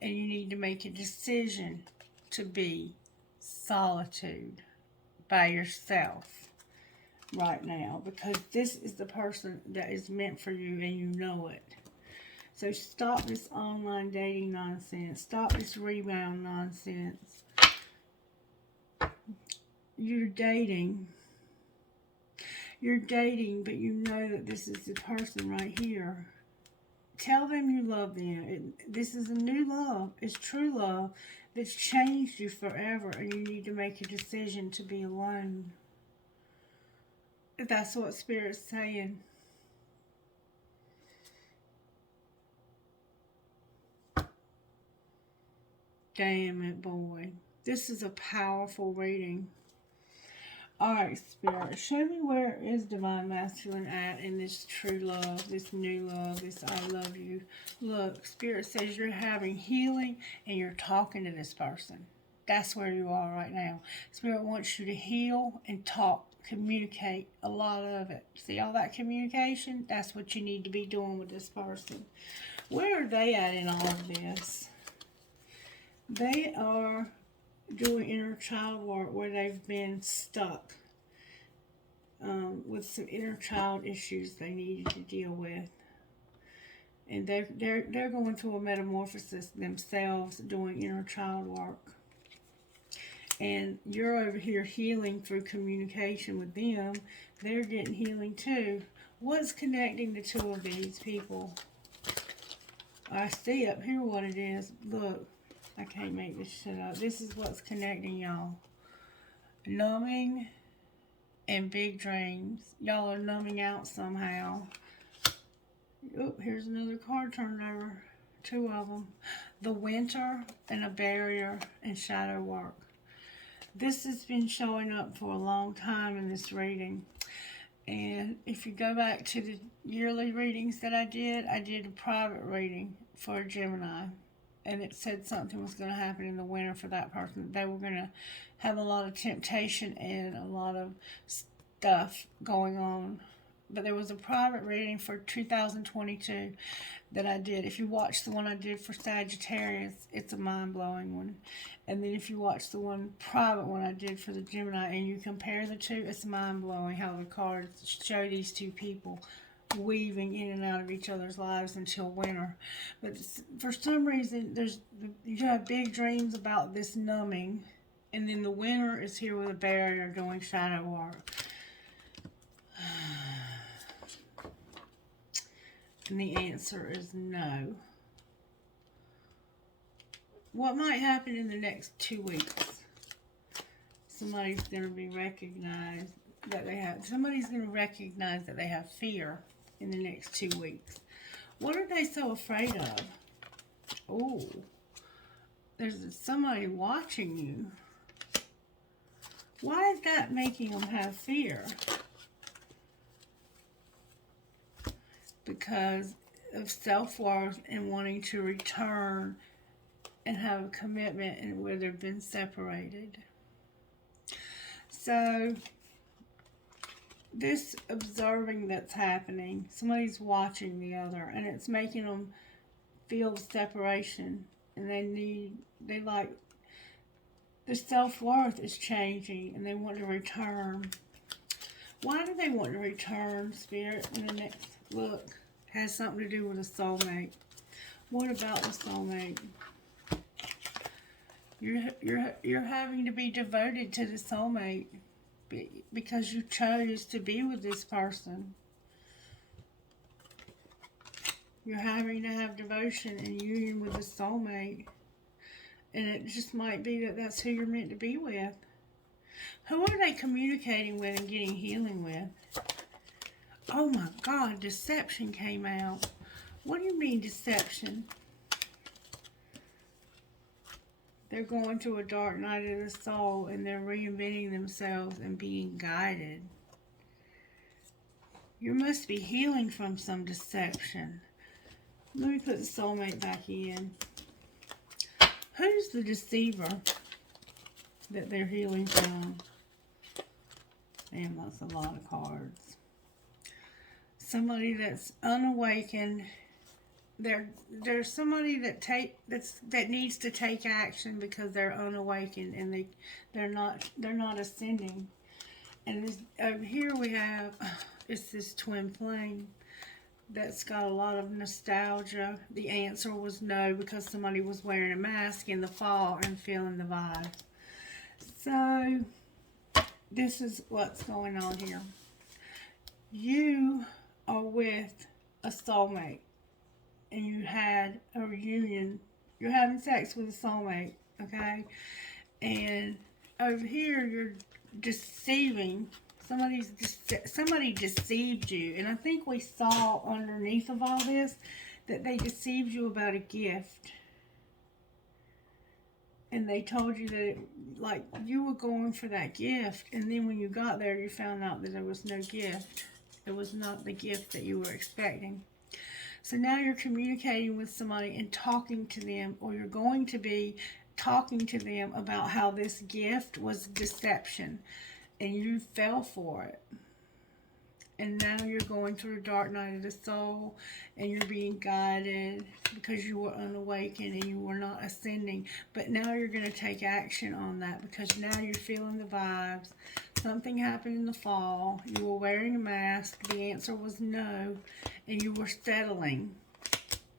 And you need to make a decision to be solitude by yourself right now, because this is the person that is meant for you and you know it. So stop this online dating nonsense. Stop this rebound nonsense. You're dating, but you know that this is the person right here. Tell them you love them. This is a new love. It's true love that's changed you forever, and you need to make a decision to be alone. That's what Spirit's saying. Damn it, boy. This is a powerful reading. Alright, Spirit, show me where is Divine Masculine at in this true love, this new love, this I love you. Look, Spirit says you're having healing and you're talking to this person. That's where you are right now. Spirit wants you to heal and talk, communicate, a lot of it. See all that communication? That's what you need to be doing with this person. Where are they at in all of this? They are doing inner child work where they've been stuck with some inner child issues they needed to deal with, and they're going through a metamorphosis themselves, doing inner child work. And you're over here healing through communication with them. They're getting healing too. What's connecting the two of these people? I see up here what it is. Look. I can't make this shit up. This is what's connecting y'all. Numbing and big dreams. Y'all are numbing out somehow. Oh, here's another card turned over. Two of them. The winter and a barrier and shadow work. This has been showing up for a long time in this reading. And if you go back to the yearly readings that I did a private reading for a Gemini. And it said something was going to happen in the winter for that person. They were going to have a lot of temptation and a lot of stuff going on. But there was a private reading for 2022 that I did. If you watch the one I did for Sagittarius, it's a mind-blowing one. And then if you watch the private one I did for the Gemini and you compare the two, it's mind-blowing how the cards show these two people weaving in and out of each other's lives until winter. But for some reason, you have big dreams about this numbing, and then the winter is here with a barrier doing shadow work. And the answer is no. What might happen in the next 2 weeks? Somebody's going to be recognized that somebody's going to recognize that they have fear in the next 2 weeks. What are they so afraid of? Oh, there's somebody watching you. Why is that making them have fear? Because of self-worth and wanting to return and have a commitment and where they've been separated. So this observing that's happening, somebody's watching the other, and it's making them feel separation, and their self-worth is changing, and they want to return. Why do they want to return, Spirit, in the next look? Has something to do with a soulmate. What about the soulmate? You're having to be devoted to the soulmate because you chose to be with this person. You're having to have devotion and union with the soulmate. And it just might be that that's who you're meant to be with. Who are they communicating with and getting healing with? Oh my God, deception came out. What do you mean deception? They're going through a dark night of the soul and they're reinventing themselves and being guided. You must be healing from some deception. Let me put the soulmate back in. Who's the deceiver that they're healing from? Damn, that's a lot of cards. Somebody that's unawakened. There's somebody that needs to take action because they're unawakened and they're not ascending. And over here we have it's this twin flame that's got a lot of nostalgia. The answer was no because somebody was wearing a mask in the fall and feeling the vibe. So this is what's going on here. You are with a soulmate and you had a reunion. You're having sex with a soulmate, okay? And over here you're deceiving. Somebody deceived you, and I think we saw underneath of all this that they deceived you about a gift. And they told you that you were going for that gift, and then when you got there, you found out that there was no gift. It was not the gift that you were expecting. So now you're communicating with somebody and talking to them, or you're going to be talking to them about how this gift was deception, and you fell for it. And now you're going through a dark night of the soul and you're being guided because you were unawakened and you were not ascending. But now you're going to take action on that because now you're feeling the vibes. Something happened in the fall. You were wearing a mask. The answer was no. And you were settling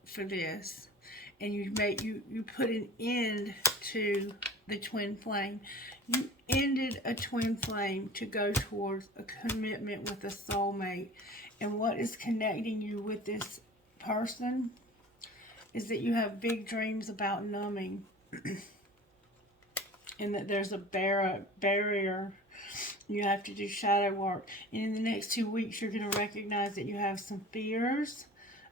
for this. And you put an end to the twin flame. You ended a twin flame to go towards a commitment with a soulmate. And what is connecting you with this person is that you have big dreams about numbing. And that there's a barrier. You have to do shadow work. And in the next 2 weeks, you're going to recognize that you have some fears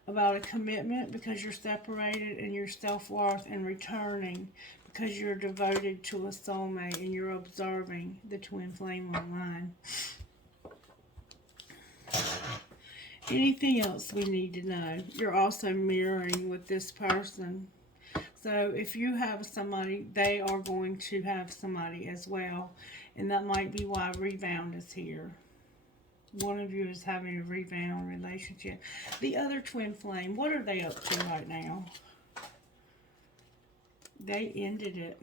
about a commitment because you're separated and your self-worth and returning because you're devoted to a soulmate and you're observing the twin flame online. Anything else we need to know? You're also mirroring with this person. So if you have somebody, they are going to have somebody as well. And that might be why rebound is here. One of you is having a rebound relationship. The other twin flame, what are they up to right now? They ended it.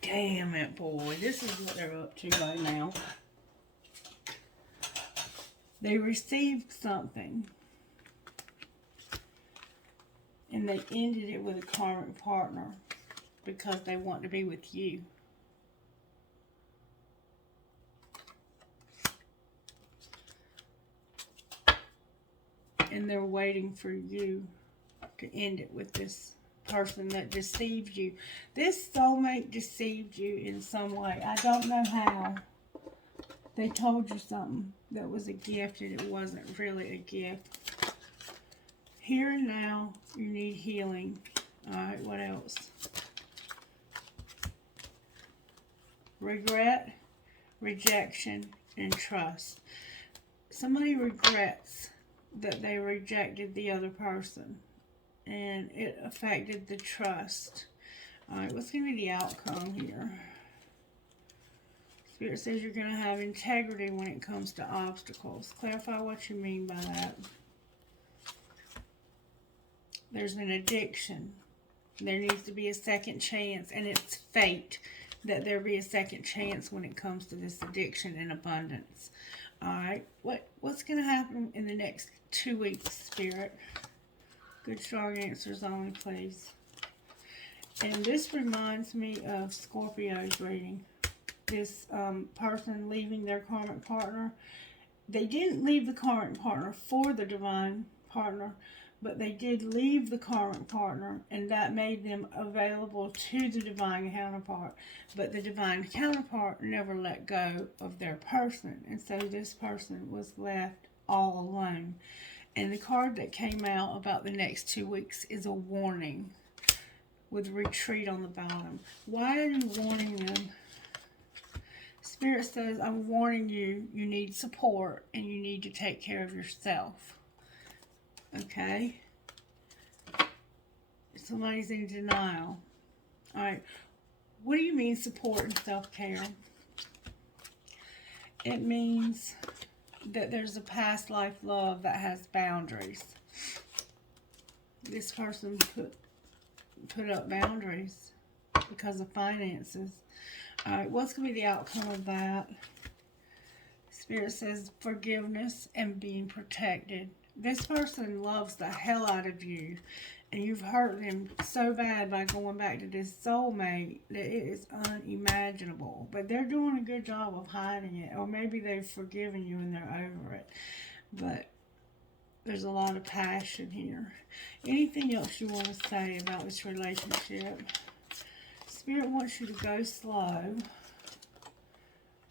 Damn it, boy. This is what they're up to right now. They received something. And they ended it with a karmic partner because they want to be with you. And they're waiting for you to end it with this person that deceived you. This soulmate deceived you in some way. I don't know how. They told you something that was a gift and it wasn't really a gift. Here and now, you need healing. Alright, what else? Regret, rejection, and trust. Somebody regrets that they rejected the other person. And it affected the trust. Alright, what's going to be the outcome here? Spirit says you're going to have integrity when it comes to obstacles. Clarify what you mean by that. There's an addiction. There needs to be a second chance. And it's fate that there be a second chance when it comes to this addiction and abundance. Alright, what's going to happen in the next 2 weeks, Spirit? Good, strong answers only, please. And this reminds me of Scorpio's reading. This person leaving their karmic partner. They didn't leave the karmic partner for the divine partner, but they did leave the current partner, and that made them available to the divine counterpart. But the divine counterpart never let go of their person, and so this person was left all alone. And the card that came out about the next 2 weeks is a warning with retreat on the bottom. Why are you warning them? Spirit says, I'm warning you, you need support and you need to take care of yourself. Okay? Somebody's in denial. Alright, what do you mean support and self-care? It means that there's a past life love that has boundaries. This person put up boundaries because of finances. Alright, what's going to be the outcome of that? Spirit says forgiveness and being protected. This person loves the hell out of you, and you've hurt them so bad by going back to this soulmate that it is unimaginable. But they're doing a good job of hiding it, or maybe they've forgiven you and they're over it. But there's a lot of passion here. Anything else you want to say about this relationship? Spirit wants you to go slow,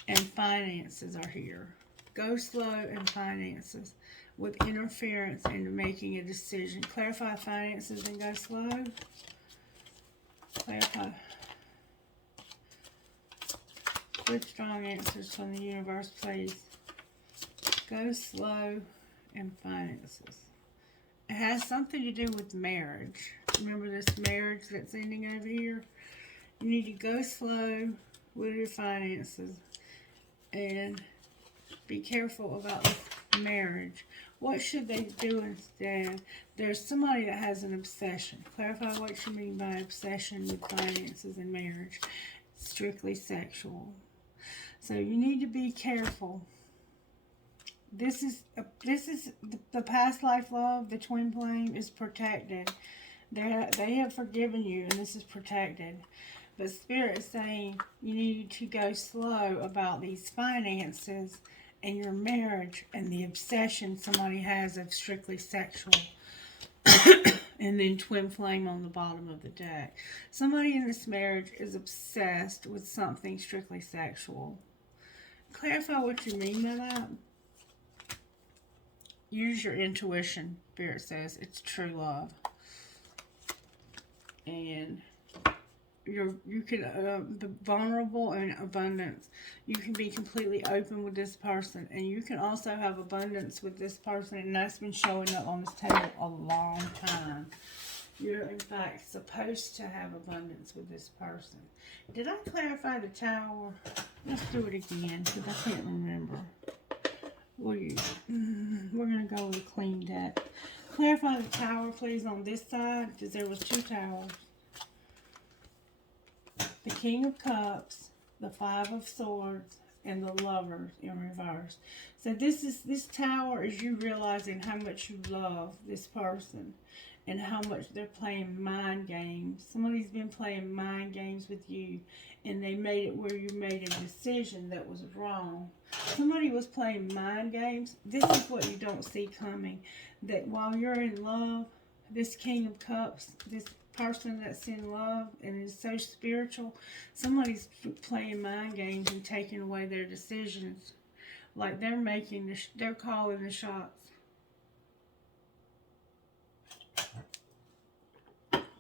and finances are here. Go slow and finances with interference into making a decision. Clarify finances and go slow. Clarify. Good strong answers from the universe, please. Go slow and finances. It has something to do with marriage. Remember this marriage that's ending over here? You need to go slow with your finances and be careful about this marriage. What should they do instead? There's somebody that has an obsession. Clarify what you mean by obsession with finances and marriage. Strictly sexual. So you need to be careful. This is the past life love. The twin flame is protected. They have forgiven you, and this is protected. But Spirit is saying you need to go slow about these finances and your marriage and the obsession somebody has of strictly sexual. And then twin flame on the bottom of the deck. Somebody in this marriage is obsessed with something strictly sexual. Clarify what you mean by that. Use your intuition, Spirit says. It's true love. And you can be vulnerable and abundance. You can be completely open with this person, and you can also have abundance with this person, and that's been showing up on this table a long time. You're in fact supposed to have abundance with this person. Did I clarify the Tower? Let's do it again because I can't remember. We're gonna go with a clean deck. Clarify the Tower, please, on this side, because there was 2 towers. The King of Cups, the 5 of Swords, and the Lovers in reverse. So this Tower is you realizing how much you love this person and how much they're playing mind games. Somebody's been playing mind games with you, and they made it where you made a decision that was wrong. Somebody was playing mind games. This is what you don't see coming. That while you're in love, this King of Cups, this person that's in love and is so spiritual, somebody's playing mind games and taking away their decisions. Like they're calling the shots.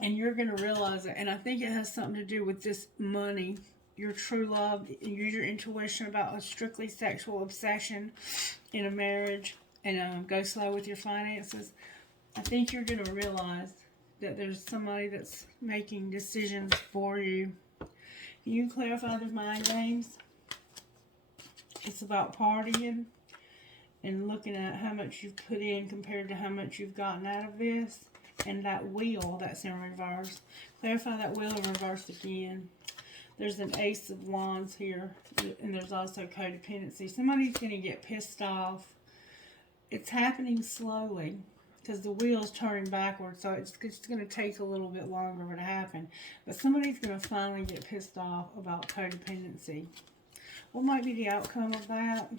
And you're going to realize it. And I think it has something to do with this money, your true love, use your intuition about a strictly sexual obsession in a marriage, and go slow with your finances. I think you're going to realize that there's somebody that's making decisions for you. Can you clarify the mind games? It's about partying and looking at how much you've put in compared to how much you've gotten out of this. And that wheel that's in reverse. Clarify that wheel in reverse again. There's an Ace of Wands here, and there's also codependency. Somebody's going to get pissed off. It's happening slowly because the wheel's turning backwards, so it's going to take a little bit longer for it to happen. But somebody's going to finally get pissed off about codependency. What might be the outcome of that?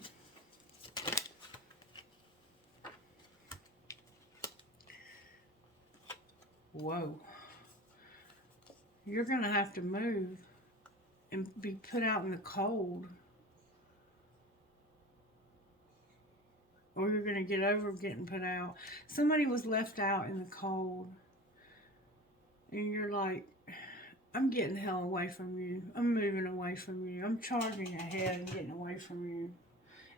Whoa. You're going to have to move and be put out in the cold. Or you're going to get over getting put out. Somebody was left out in the cold. And you're like, I'm getting the hell away from you. I'm moving away from you. I'm charging ahead and getting away from you.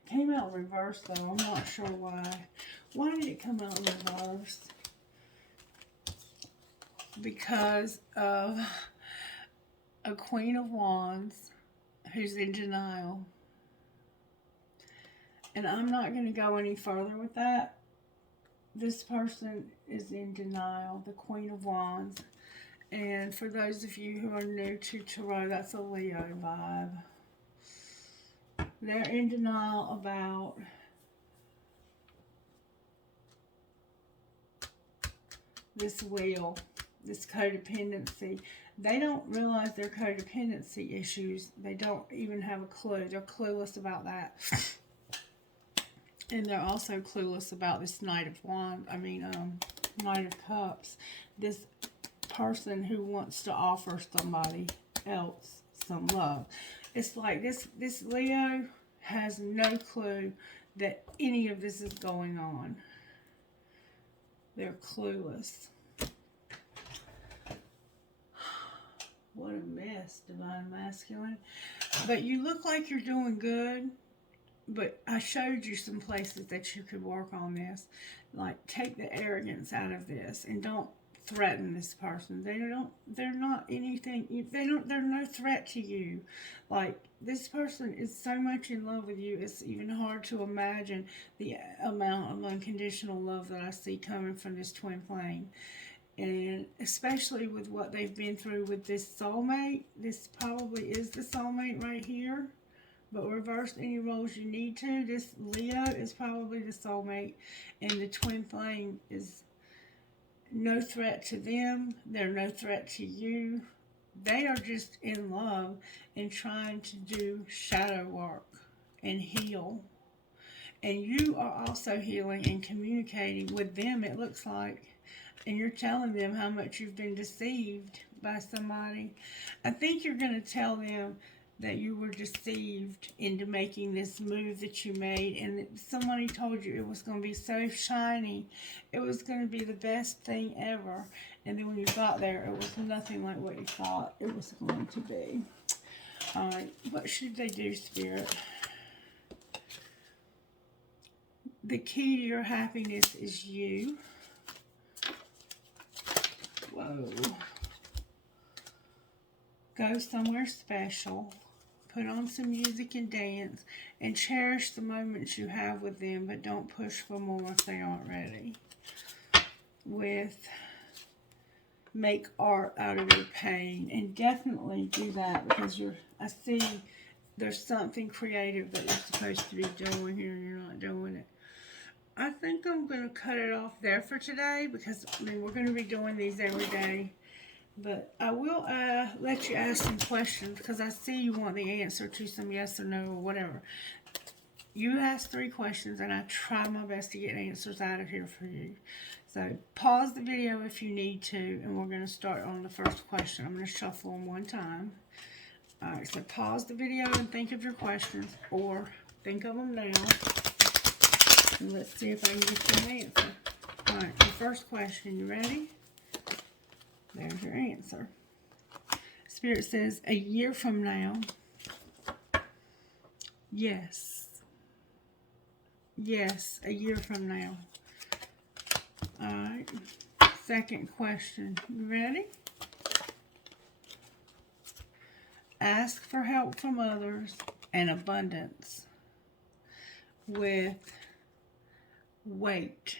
It came out reverse though. I'm not sure why. Why did it come out reverse? Because of a Queen of Wands who's in denial. And I'm not going to go any further with that. This person is in denial, the Queen of Wands. And for those of you who are new to Tarot, that's a Leo vibe. They're in denial about this wheel, this codependency. They don't realize their codependency issues. They don't even have a clue. They're clueless about that. And they're also clueless about this Knight of Cups. This person who wants to offer somebody else some love. It's like this Leo has no clue that any of this is going on. They're clueless. What a mess, Divine Masculine. But you look like you're doing good. But I showed you some places that you could work on this. Like, take the arrogance out of this and don't threaten this person. They're not anything, they're no threat to you. Like, this person is so much in love with you, it's even hard to imagine the amount of unconditional love that I see coming from this twin flame. And especially with what they've been through with this soulmate, this probably is the soulmate right here. But reverse any roles you need to. This Leo is probably the soulmate. And the twin flame is no threat to them. They're no threat to you. They are just in love and trying to do shadow work and heal. And you are also healing and communicating with them, it looks like. And you're telling them how much you've been deceived by somebody. I think you're going to tell them that you were deceived into making this move that you made, and that somebody told you it was going to be so shiny, it was going to be the best thing ever, and then when you got there, it was nothing like what you thought it was going to be. Alright, what should they do, Spirit? The key to your happiness is you. Whoa. Go somewhere special. Put on some music and dance, and cherish the moments you have with them, but don't push for more if they aren't ready. With make art out of your pain, and definitely do that, because I see there's something creative that you're supposed to be doing here and you're not doing it. I think I'm going to cut it off there for today, because we're going to be doing these every day. But I will let you ask some questions, because I see you want the answer to some yes or no or whatever. You ask 3 questions, and I try my best to get answers out of here for you. So pause the video if you need to, and we're going to start on the first question. I'm going to shuffle them one time. Alright, so pause the video and think of your questions, or think of them now. And let's see if I can get you an answer. Alright, the first question, you ready? There's your answer. Spirit says, a year from now. Yes. Yes, a year from now. Alright. Second question. You ready? Ask for help from others and abundance with weight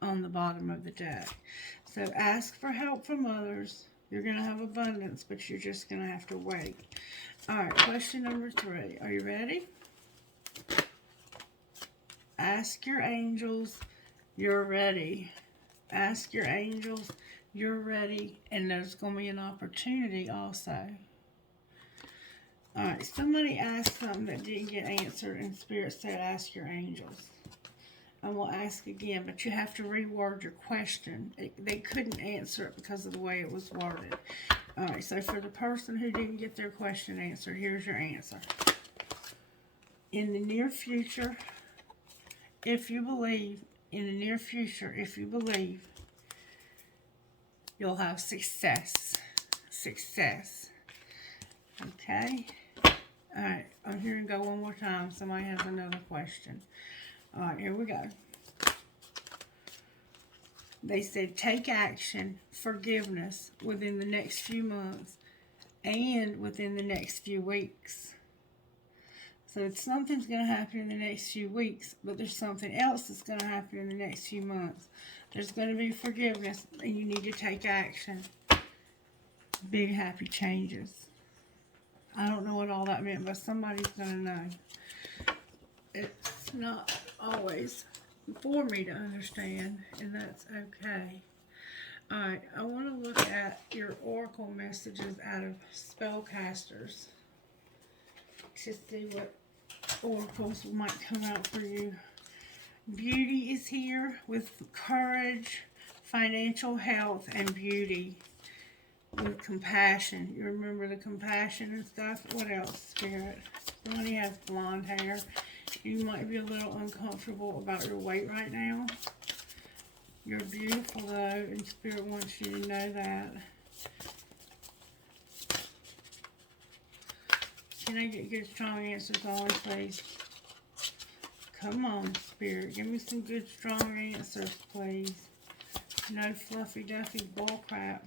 on the bottom of the deck. So ask for help from others. You're going to have abundance, but you're just going to have to wait. Alright, question number 3. Are you ready? Ask your angels, you're ready. Ask your angels, you're ready. And there's going to be an opportunity also. Alright, somebody asked something that didn't get answered, and Spirit said ask your angels. I will ask again, but you have to reword your question. They couldn't answer it because of the way it was worded. All right, so for the person who didn't get their question answered, here's your answer. In the near future, if you believe, you'll have success. Success. Okay? Alright, I'm here and go one more time. Somebody has another question. Alright, here we go. They said take action, forgiveness within the next few months and within the next few weeks. So something's going to happen in the next few weeks, but there's something else that's going to happen in the next few months. There's going to be forgiveness, and you need to take action. Big happy changes. I don't know what all that meant, but somebody's going to know. It's not always for me to understand, and that's okay. Alright, I want to look at your oracle messages out of Spellcasters to see what oracles might come out for you. Beauty is here with courage, financial health, and beauty. With compassion. You remember the compassion and stuff? What else, Spirit? Somebody has blonde hair. You might be a little uncomfortable about your weight right now. You're beautiful though, and Spirit wants you to know that. Can I get good, strong answers always, please? Come on, Spirit. Give me some good, strong answers, please. No fluffy, duffy bullcrap.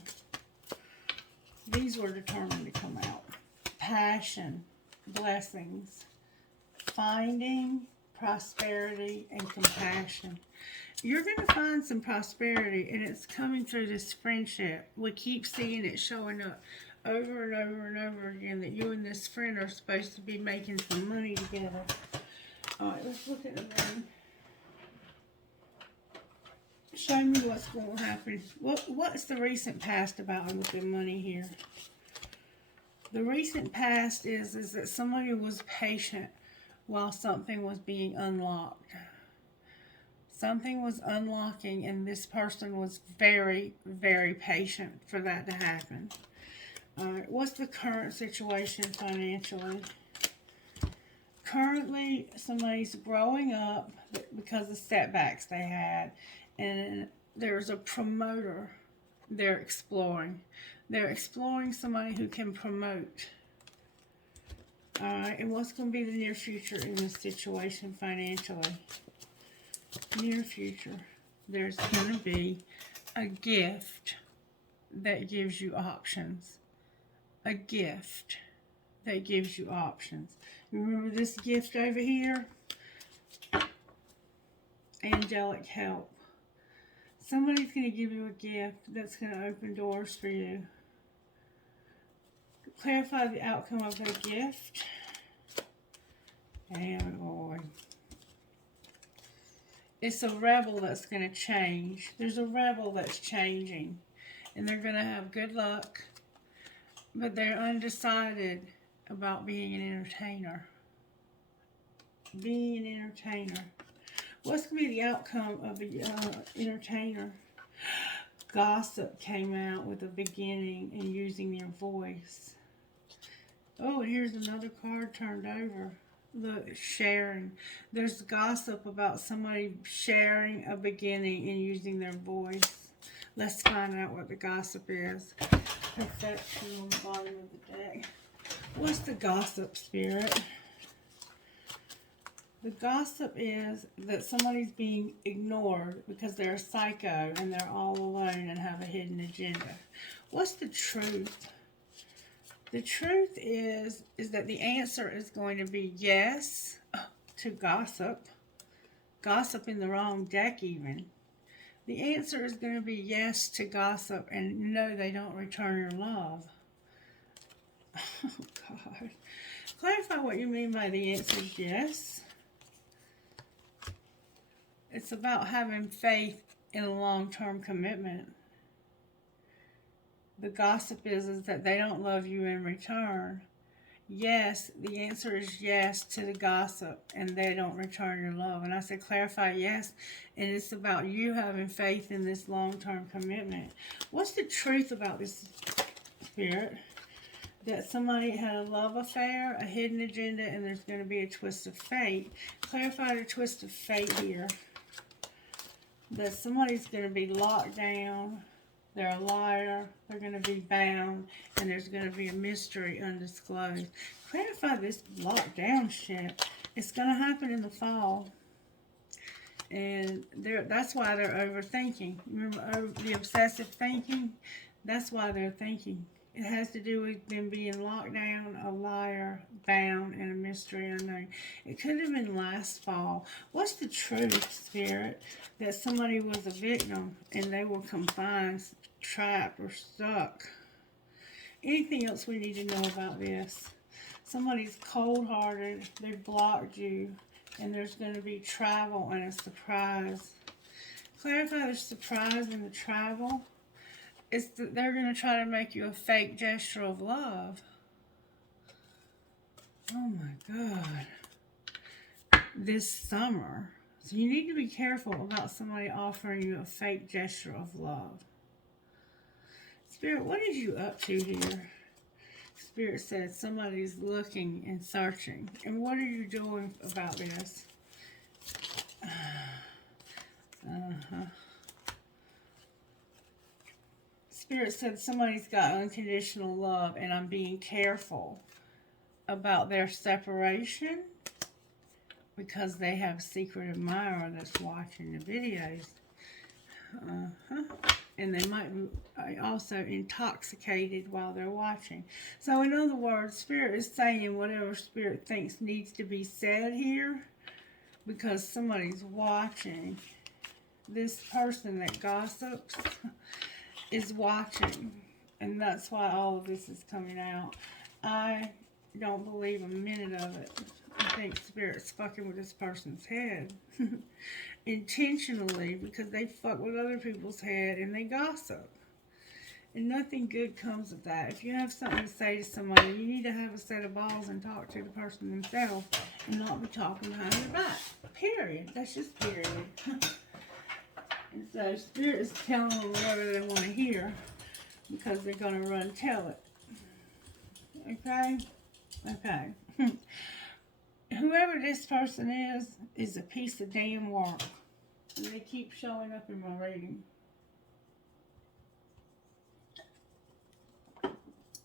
These were determined to come out. Passion, blessings, finding, prosperity, and compassion. You're going to find some prosperity, and it's coming through this friendship. We keep seeing it showing up over and over and over again that you and this friend are supposed to be making some money together. Alright, let's look at the moon. Show me what's going to happen. What's the recent past about with the money here? The recent past is that somebody was patient while something was being unlocked. Something was unlocking, and this person was very, very patient for that to happen. Alright, what's the current situation financially? Currently, somebody's growing up because of setbacks they had, and there's a promoter they're exploring. They're exploring somebody who can promote. Alright, and what's going to be the near future in this situation financially? Near future, there's going to be a gift that gives you options. A gift that gives you options. Remember this gift over here? Angelic help. Somebody's going to give you a gift that's going to open doors for you. Clarify the outcome of the gift. Damn, Lord. It's a rebel that's going to change. There's a rebel that's changing. And they're going to have good luck. But they're undecided about being an entertainer. Being an entertainer. What's going to be the outcome of the entertainer? Gossip came out with a beginning and using their voice. Oh, and here's another card turned over. Look, sharing. There's gossip about somebody sharing a beginning and using their voice. Let's find out what the gossip is. Perfection on the bottom of the deck. What's the gossip, Spirit? The gossip is that somebody's being ignored because they're a psycho and they're all alone and have a hidden agenda. What's the truth? The truth is that the answer is going to be yes to gossip. Gossip in the wrong deck even. The answer is going to be yes to gossip and no, they don't return your love. Oh, God. Clarify what you mean by the answer is yes. It's about having faith in a long-term commitment. The gossip is that they don't love you in return. Yes, the answer is yes to the gossip, and they don't return your love. And I said, clarify yes, and it's about you having faith in this long-term commitment. What's the truth about this, Spirit? That somebody had a love affair, a hidden agenda, and there's going to be a twist of fate. Clarify the twist of fate here. That somebody's going to be locked down, they're a liar, they're going to be bound, and there's going to be a mystery undisclosed. Clarify this lockdown shit. It's going to happen in the fall. And that's why they're overthinking. Remember the obsessive thinking? That's why they're thinking. It has to do with them being locked down, a liar, bound, and a mystery unknown. It could have been last fall. What's the truth, Spirit? That somebody was a victim and they were confined, trapped, or stuck. Anything else we need to know about this? Somebody's cold-hearted, they blocked you, and there's going to be travel and a surprise. Clarify the surprise and the travel. It's that they're going to try to make you a fake gesture of love. Oh my God. This summer. So you need to be careful about somebody offering you a fake gesture of love. Spirit, what are you up to here? Spirit said somebody's looking and searching. And what are you doing about this? Spirit said somebody's got unconditional love, and I'm being careful about their separation because they have a secret admirer that's watching the videos. And they might be also intoxicated while they're watching. So in other words, Spirit is saying whatever Spirit thinks needs to be said here because somebody's watching. This person that gossips is watching, and that's why all of this is coming out. I don't believe a minute of it. I think Spirit's fucking with this person's head intentionally because they fuck with other people's head and they gossip. And nothing good comes of that. If you have something to say to somebody, you need to have a set of balls and talk to the person themselves and not be talking behind their back. Period. That's just period. And so Spirit is telling them whatever they want to hear because they're going to run tell it. Okay? Okay. Whoever this person is a piece of damn work. And they keep showing up in my reading.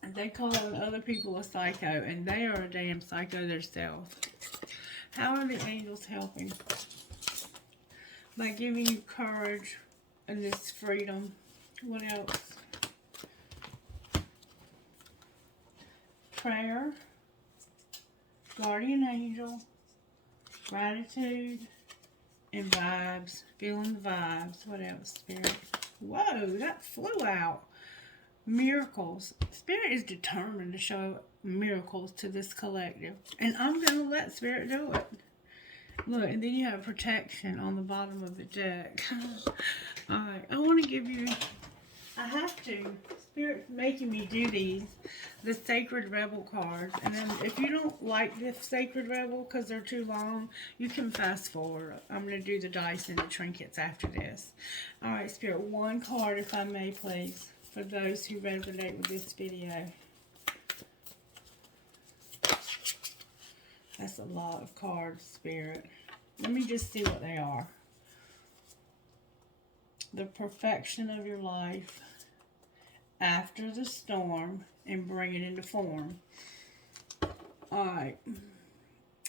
And they calling other people a psycho, and they are a damn psycho themselves. How are the angels helping? By giving you courage and this freedom. What else? Prayer, guardian angel, gratitude, and vibes. Feeling the vibes. What else, Spirit? Whoa, that flew out. Miracles. Spirit is determined to show miracles to this collective. And I'm going to let Spirit do it. Look, and then you have protection on the bottom of the deck. Alright, I want to give you, I have to, Spirit's making me do these, the Sacred Rebel cards. And then if you don't like the Sacred Rebel because they're too long, you can fast forward. I'm going to do the dice and the trinkets after this. Alright, Spirit, one card if I may, please, for those who resonate with this video. That's a lot of cards, Spirit. Let me just see what they are. The perfection of your life after the storm and bring it into form. Alright.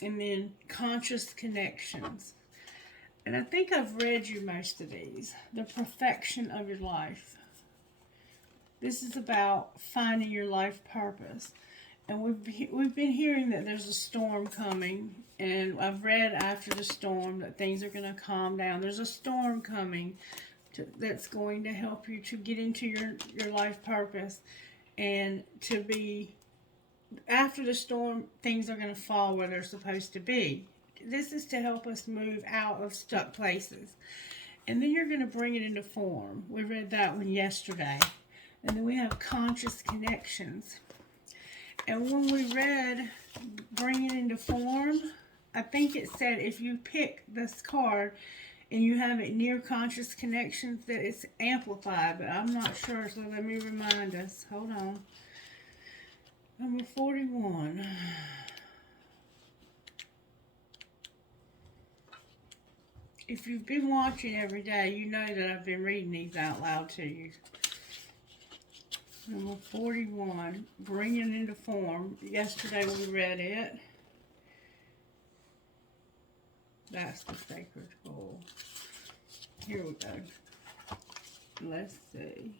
And then conscious connections. And I think I've read you most of these. The perfection of your life. This is about finding your life purpose. And we've been hearing that there's a storm coming, and I've read after the storm that things are going to calm down. There's a storm coming that's going to help you to get into your life purpose, and to be, after the storm, things are going to fall where they're supposed to be. This is to help us move out of stuck places. And then you're going to bring it into form. We read that one yesterday. And then we have conscious connections. And when we read Bring It Into Form, I think it said if you pick this card and you have it near conscious connections, that it's amplified, but I'm not sure, so let me remind us. Hold on. Number 41. If you've been watching every day, you know that I've been reading these out loud to you. Number 41, Bring It Into Form. Yesterday we read it. That's the sacred goal. Here we go. Let's see.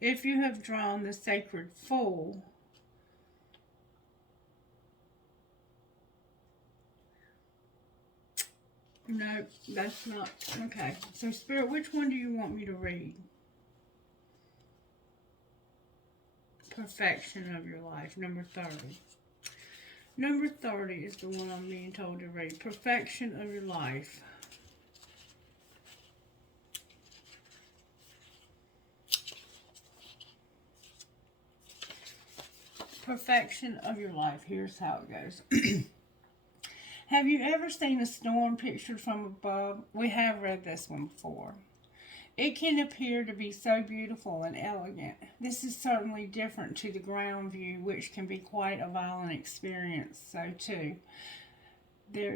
If you have drawn the sacred fool, no, that's not, okay. So Spirit, which one do you want me to read? Perfection of your life, number 30. Number 30 is the one I'm being told to read. Perfection of your life. Perfection of your life. Here's how it goes. Have you ever seen a storm pictured from above? We have read this one before. It can appear to be so beautiful and elegant. This is certainly different to the ground view, which can be quite a violent experience. So too, there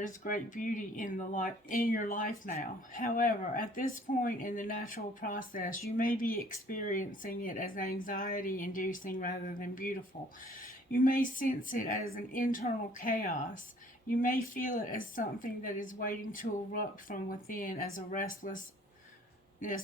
is great beauty in your life now. However, at this point in the natural process, you may be experiencing it as anxiety-inducing rather than beautiful. You may sense it as an internal chaos. You may feel it as something that is waiting to erupt from within as a restlessness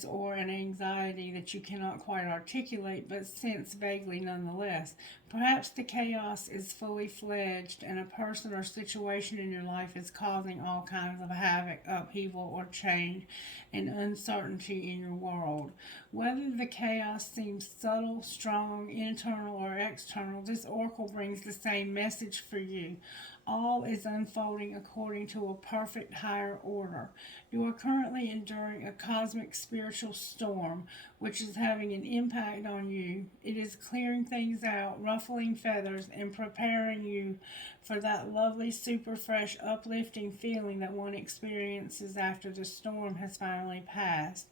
or an anxiety that you cannot quite articulate but sense vaguely nonetheless. Perhaps the chaos is fully fledged and a person or situation in your life is causing all kinds of havoc, upheaval, or change and uncertainty in your world. Whether the chaos seems subtle, strong, internal, or external, this oracle brings the same message for you. All is unfolding according to a perfect higher order. You are currently enduring a cosmic spiritual storm, which is having an impact on you. It is clearing things out, ruffling feathers, and preparing you for that lovely, super fresh, uplifting feeling that one experiences after the storm has finally passed.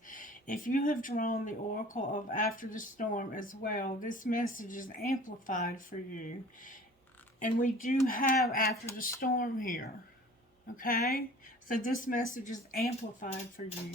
If you have drawn the oracle of After the Storm as well, this message is amplified for you. And we do have After the Storm here. Okay? So this message is amplified for you.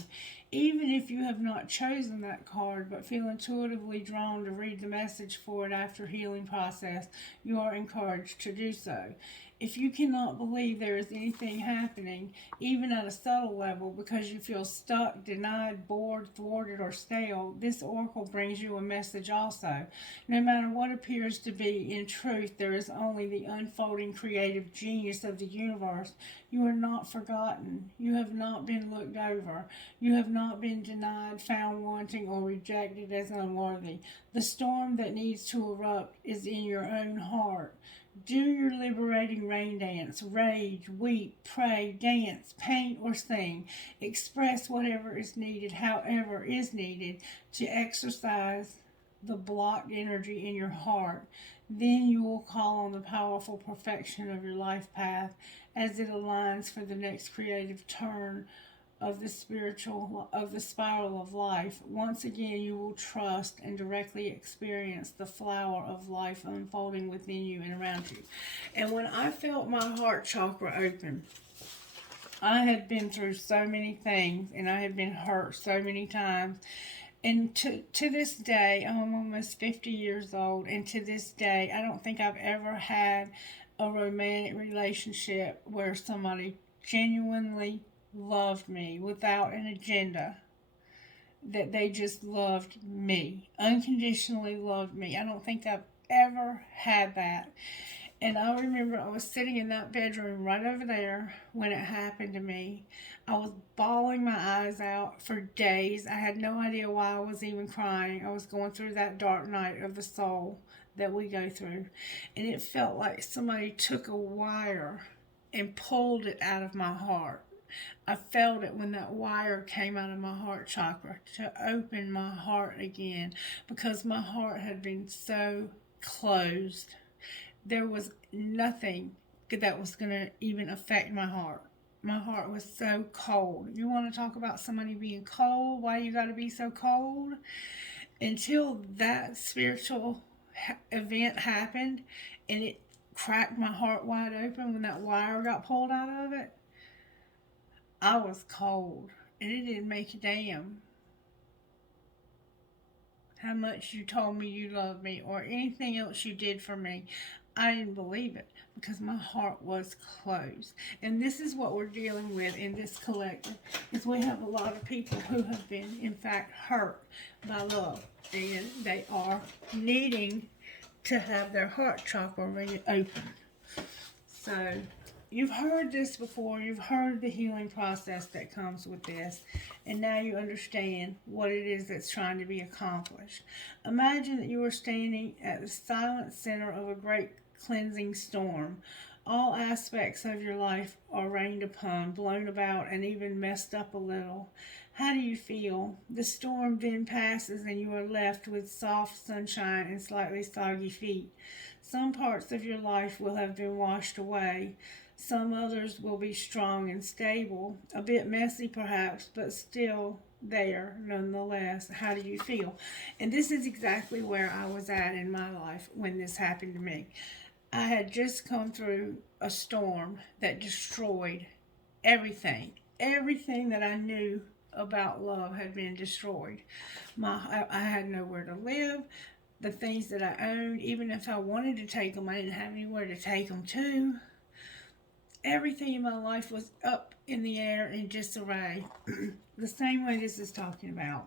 Even if you have not chosen that card but feel intuitively drawn to read the message for it after healing process, you are encouraged to do so. If you cannot believe there is anything happening, even at a subtle level, because you feel stuck, denied, bored, thwarted, or stale, this oracle brings you a message also. No matter what appears to be, in truth, there is only the unfolding creative genius of the universe. You are not forgotten. You have not been looked over. You have not been denied, found wanting, or rejected as unworthy. The storm that needs to erupt is in your own heart. Do your liberating rain dance, rage, weep, pray, dance, paint, or sing. Express whatever is needed, however is needed, to exercise the blocked energy in your heart. Then you will call on the powerful perfection of your life path as it aligns for the next creative turn of the spiral of life. Once again, you will trust and directly experience the flower of life unfolding within you and around you. And when I felt my heart chakra open, I had been through so many things and I had been hurt so many times. And to this day, I'm almost 50 years old, and to this day, I don't think I've ever had a romantic relationship where somebody genuinely loved me without an agenda, that they just loved me, unconditionally loved me. I don't think I've ever had that. And I remember I was sitting in that bedroom right over there when it happened to me. I was bawling my eyes out for days. I had no idea why I was even crying. I was going through that dark night of the soul that we go through. And it felt like somebody took a wire and pulled it out of my heart. I felt it when that wire came out of my heart chakra to open my heart again, because my heart had been so closed. There was nothing that was going to even affect my heart. My heart was so cold. You want to talk about somebody being cold? Why you got to be so cold? Until that spiritual event happened and it cracked my heart wide open when that wire got pulled out of it, I was cold. And it didn't make a damn how much you told me you loved me or anything else you did for me. I didn't believe it because my heart was closed. And this is what we're dealing with in this collective, is we have a lot of people who have been, in fact, hurt by love. And they are needing to have their heart chakra reopened. So you've heard this before. You've heard the healing process that comes with this. And now you understand what it is that's trying to be accomplished. Imagine that you are standing at the silent center of a great cleansing storm. All aspects of your life are rained upon, blown about, and even messed up a little. How do you feel? The storm then passes and you are left with soft sunshine and slightly soggy feet. Some parts of your life will have been washed away. Some others will be strong and stable, a bit messy perhaps, but still there nonetheless. How do you feel? And this is exactly where I was at in my life when this happened to me. I had just come through a storm that destroyed everything. Everything that I knew about love had been destroyed. I had nowhere to live. The things that I owned, even if I wanted to take them, I didn't have anywhere to take them to. Everything in my life was up in the air in disarray. The same way this is talking about.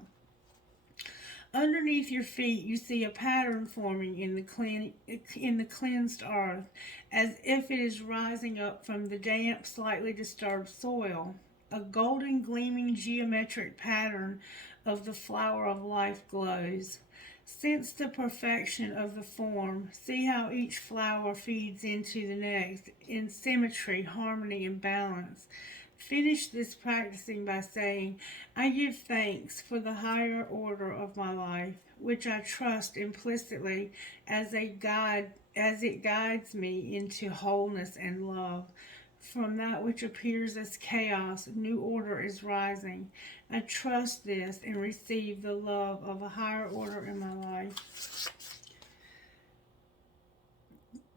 Underneath your feet, you see a pattern forming in the cleansed earth, as if it is rising up from the damp, slightly disturbed soil. A golden, gleaming geometric pattern of the flower of life glows. Sense the perfection of the form. See how each flower feeds into the next in symmetry, harmony, and balance. Finish this practicing by saying, I give thanks for the higher order of my life, which I trust implicitly as it guides me into wholeness and love. From that which appears as chaos, new order is rising. I trust this and receive the love of a higher order in my life.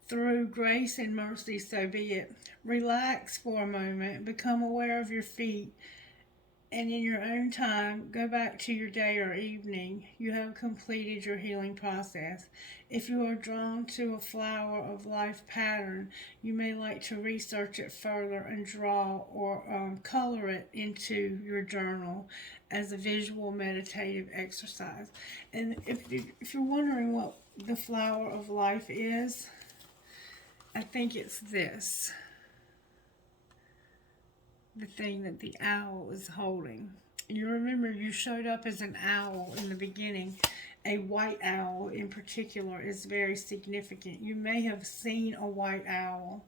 Through grace and mercy, so be it. Relax for a moment, become aware of your feet, and in your own time, go back to your day or evening. You have completed your healing process. If you are drawn to a flower of life pattern, you may like to research it further and draw or color it into your journal as a visual meditative exercise. And if you're wondering what the flower of life is, I think it's this. The thing that the owl is holding. You remember you showed up as an owl in the beginning. A white owl in particular is very significant. You may have seen a white owl,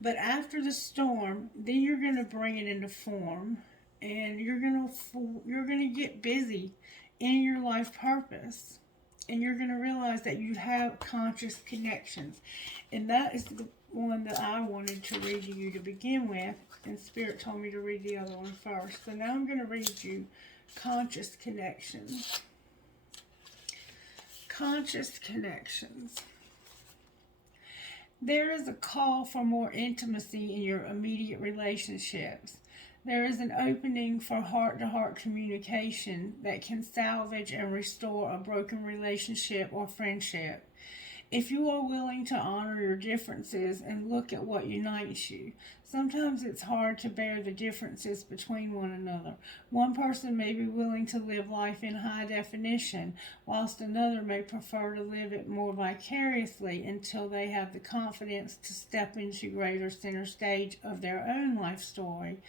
but after the storm, then you're going to bring it into form, and you're going to get busy in your life purpose, and you're going to realize that you have conscious connections, and that is the one that I wanted to read to you to begin with, and Spirit told me to read the other one first. So now I'm going to read you conscious connections. Conscious connections. There is a call for more intimacy in your immediate relationships. There is an opening for heart-to-heart communication that can salvage and restore a broken relationship or friendship. If you are willing to honor your differences and look at what unites you, sometimes it's hard to bear the differences between one another. One person may be willing to live life in high definition, whilst another may prefer to live it more vicariously until they have the confidence to step into greater center stage of their own life story.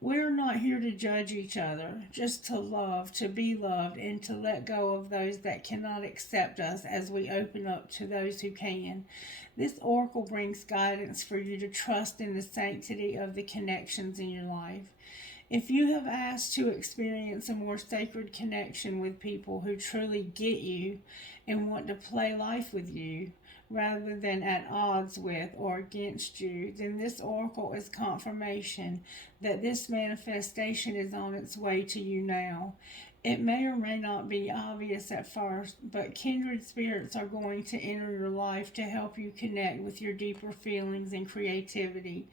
We're not here to judge each other, just to love, to be loved, and to let go of those that cannot accept us as we open up to those who can. This oracle brings guidance for you to trust in the sanctity of the connections in your life. If you have asked to experience a more sacred connection with people who truly get you and want to play life with you, rather than at odds with or against you, then this oracle is confirmation that this manifestation is on its way to you now. It may or may not be obvious at first, but kindred spirits are going to enter your life to help you connect with your deeper feelings and creativity.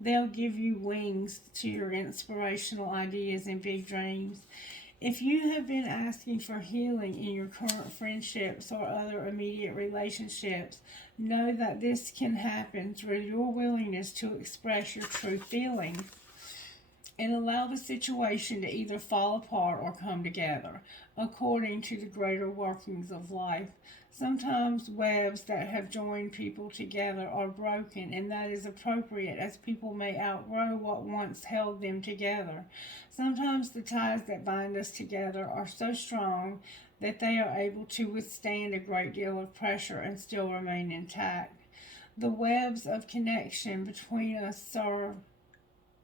They'll give you wings to your inspirational ideas and big dreams. If you have been asking for healing in your current friendships or other immediate relationships, know that this can happen through your willingness to express your true feelings and allow the situation to either fall apart or come together, according to the greater workings of life. Sometimes webs that have joined people together are broken, and that is appropriate as people may outgrow what once held them together. Sometimes the ties that bind us together are so strong that they are able to withstand a great deal of pressure and still remain intact. The webs of connection between us serve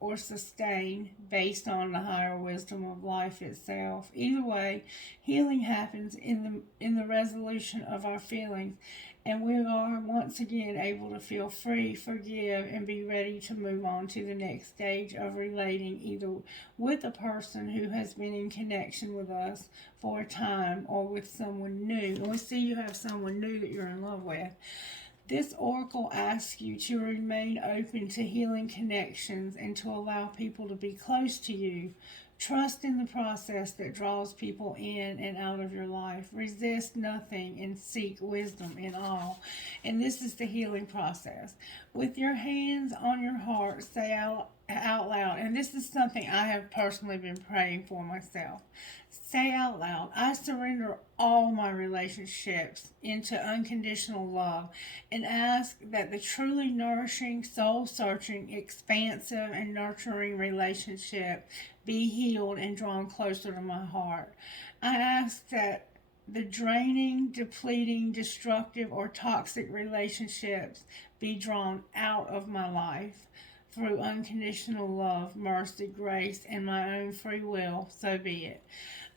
or sustain based on the higher wisdom of life itself. Either way, healing happens in the resolution of our feelings, and we are once again able to feel free, forgive, and be ready to move on to the next stage of relating either with a person who has been in connection with us for a time or with someone new. And we see you have someone new that you're in love with. This oracle asks you to remain open to healing connections and to allow people to be close to you. Trust in the process that draws people in and out of your life. Resist nothing and seek wisdom in all. And this is the healing process. With your hands on your heart, say out loud, and this is something I have personally been praying for myself. Say out loud, I surrender all my relationships into unconditional love and ask that the truly nourishing, soul searching, expansive, and nurturing relationship be healed and drawn closer to my heart. I ask that the draining, depleting, destructive, or toxic relationships be drawn out of my life through unconditional love, mercy, grace, and my own free will, so be it.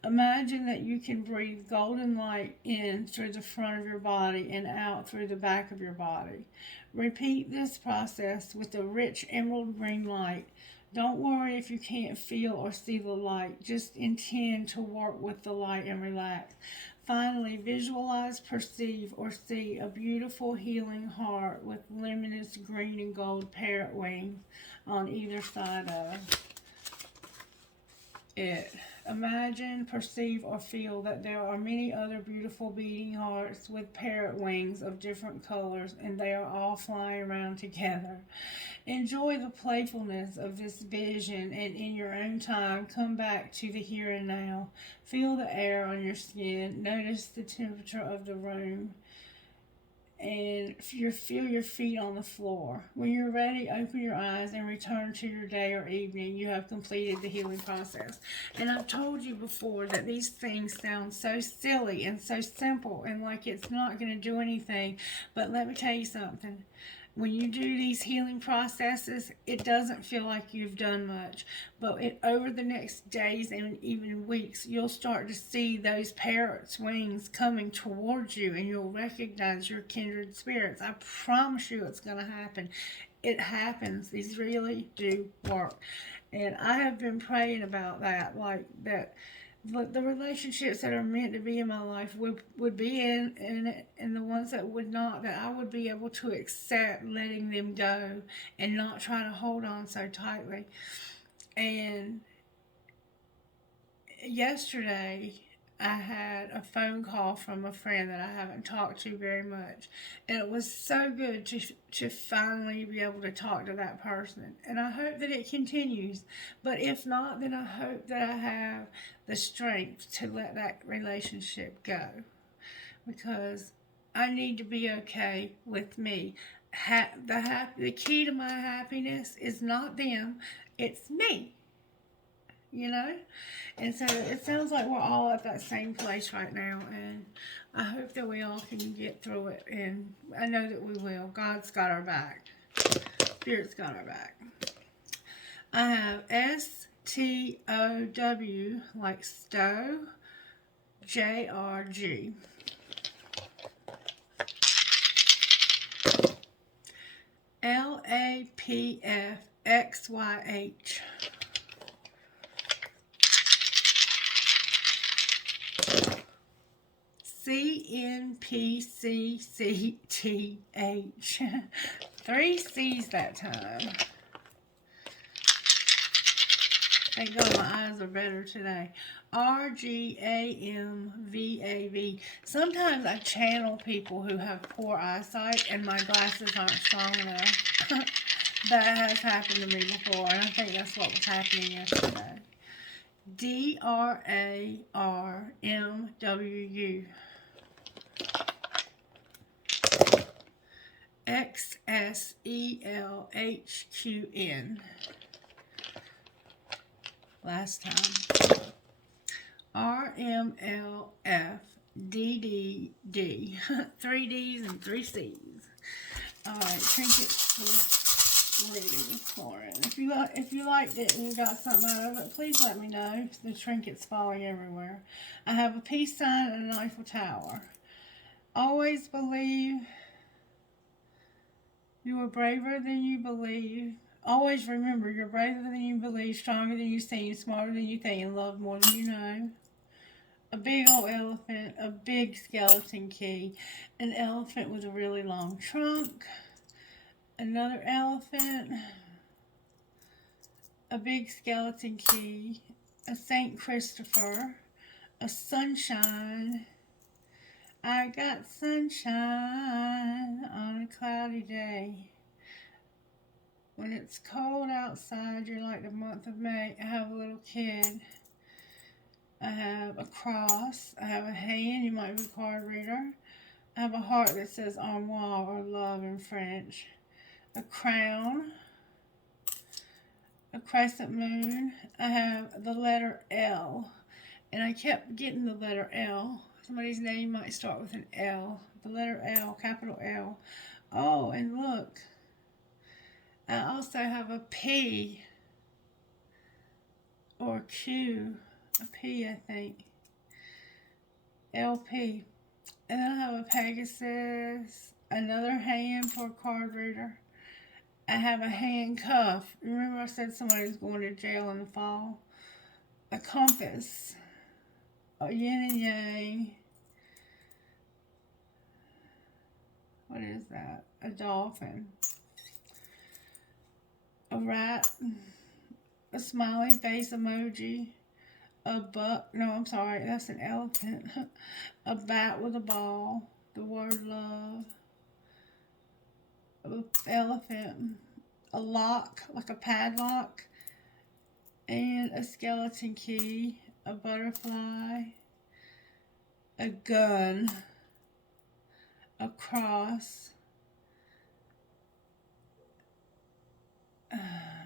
Imagine that you can breathe golden light in through the front of your body and out through the back of your body. Repeat this process with a rich emerald green light. Don't worry if you can't feel or see the light. Just intend to work with the light and relax. Finally, visualize, perceive, or see a beautiful healing heart with luminous green and gold parrot wings on either side of it. Imagine, perceive, or feel that there are many other beautiful beating hearts with parrot wings of different colors, and they are all flying around together. Enjoy the playfulness of this vision, and in your own time, come back to the here and now. Feel the air on your skin. Notice the temperature of the room. And feel your feet on the floor. When you're ready, open your eyes and return to your day or evening. You have completed the healing process. And I've told you before that these things sound so silly and so simple and like it's not going to do anything. But let me tell you something. When you do these healing processes, it doesn't feel like you've done much. But over the next days and even weeks, you'll start to see those parrots' wings coming towards you, and you'll recognize your kindred spirits. I promise you it's going to happen. It happens. These really do work. And I have been praying about that, like that. The relationships that are meant to be in my life would be in it, and the ones that would not, that I would be able to accept letting them go and not try to hold on so tightly. And yesterday, I had a phone call from a friend that I haven't talked to very much. And it was so good to finally be able to talk to that person. And I hope that it continues. But if not, then I hope that I have the strength to let that relationship go. Because I need to be okay with me. The key to my happiness is not them, it's me. you know? And so it sounds like we're all at that same place right now, and I hope that we all can get through it, and I know that we will. God's got our back. Spirit's got our back. I have STOW, like Stowe, JRG. LAPFXYH. CNPCCTH. 3 C's that time. Thank God my eyes are better today. RGAMVAV. Sometimes I channel people who have poor eyesight and my glasses aren't strong enough. That has happened to me before, and I think that's what was happening yesterday. DRARMWU. XSELHQN. Last time. RMLFDDD. 3 D's and 3 C's. Alright, trinkets for reading this morning. If you liked it and you got something out of it, please let me know. The trinkets falling everywhere. I have a peace sign and an Eiffel Tower. Always believe you are braver than you believe. Always remember, you're braver than you believe, stronger than you seem, smarter than you think, and loved more than you know. A big old elephant, a big skeleton key, an elephant with a really long trunk, another elephant, a big skeleton key, a St. Christopher, a sunshine. I got sunshine on a cloudy day. When it's cold outside, you're like the month of May. I have a little kid. I have a cross. I have a hand. You might be a card reader. I have a heart that says armoire or love in French. A crown. A crescent moon. I have the letter L. And I kept getting the letter L. Somebody's name might start with an L. The letter L, capital L. Oh, and look. I also have a P or Q, a P I think, LP. And then I have a Pegasus, another hand for a card reader. I have a handcuff. Remember I said somebody was going to jail in the fall? A compass, a yin and yang. What is that? A dolphin. A rat, a smiley face emoji, a buck, no, I'm sorry, that's an elephant, a bat with a ball, the word love, an elephant, a lock, like a padlock, and a skeleton key, a butterfly, a gun, a cross,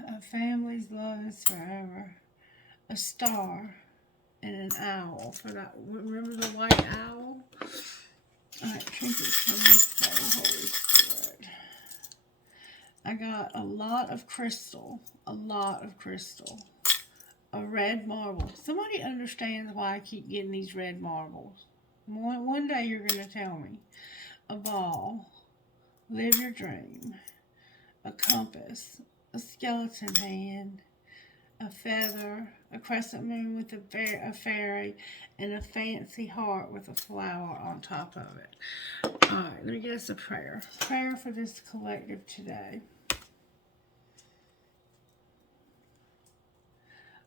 a family's love is forever, a star, and an owl for that. Remember the white owl? Alright, trinkets from this day, Holy Spirit. I got a lot of crystal. A lot of crystal. A red marble. Somebody understands why I keep getting these red marbles. One day you're going to tell me. A ball. Live your dream. A compass. A skeleton hand, a feather, a crescent moon with a fairy, and a fancy heart with a flower on top of it. Alright, let me get us a prayer. Prayer for this collective today.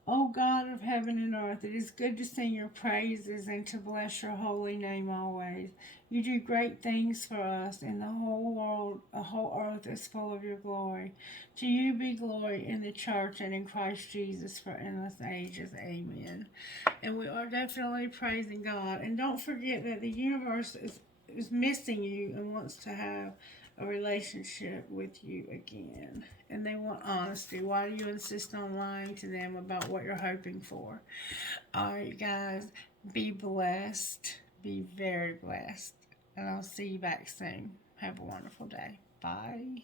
O God of heaven and earth, it is good to sing your praises and to bless your holy name always. You do great things for us, and the whole world, the whole earth is full of your glory. To you be glory in the church and in Christ Jesus for endless ages. Amen. And we are definitely praising God. And don't forget that the universe is missing you and wants to have a relationship with you again. And they want honesty. Why do you insist on lying to them about what you're hoping for? Alright, guys, be blessed. Be very blessed. And I'll see you back soon. Have a wonderful day. Bye.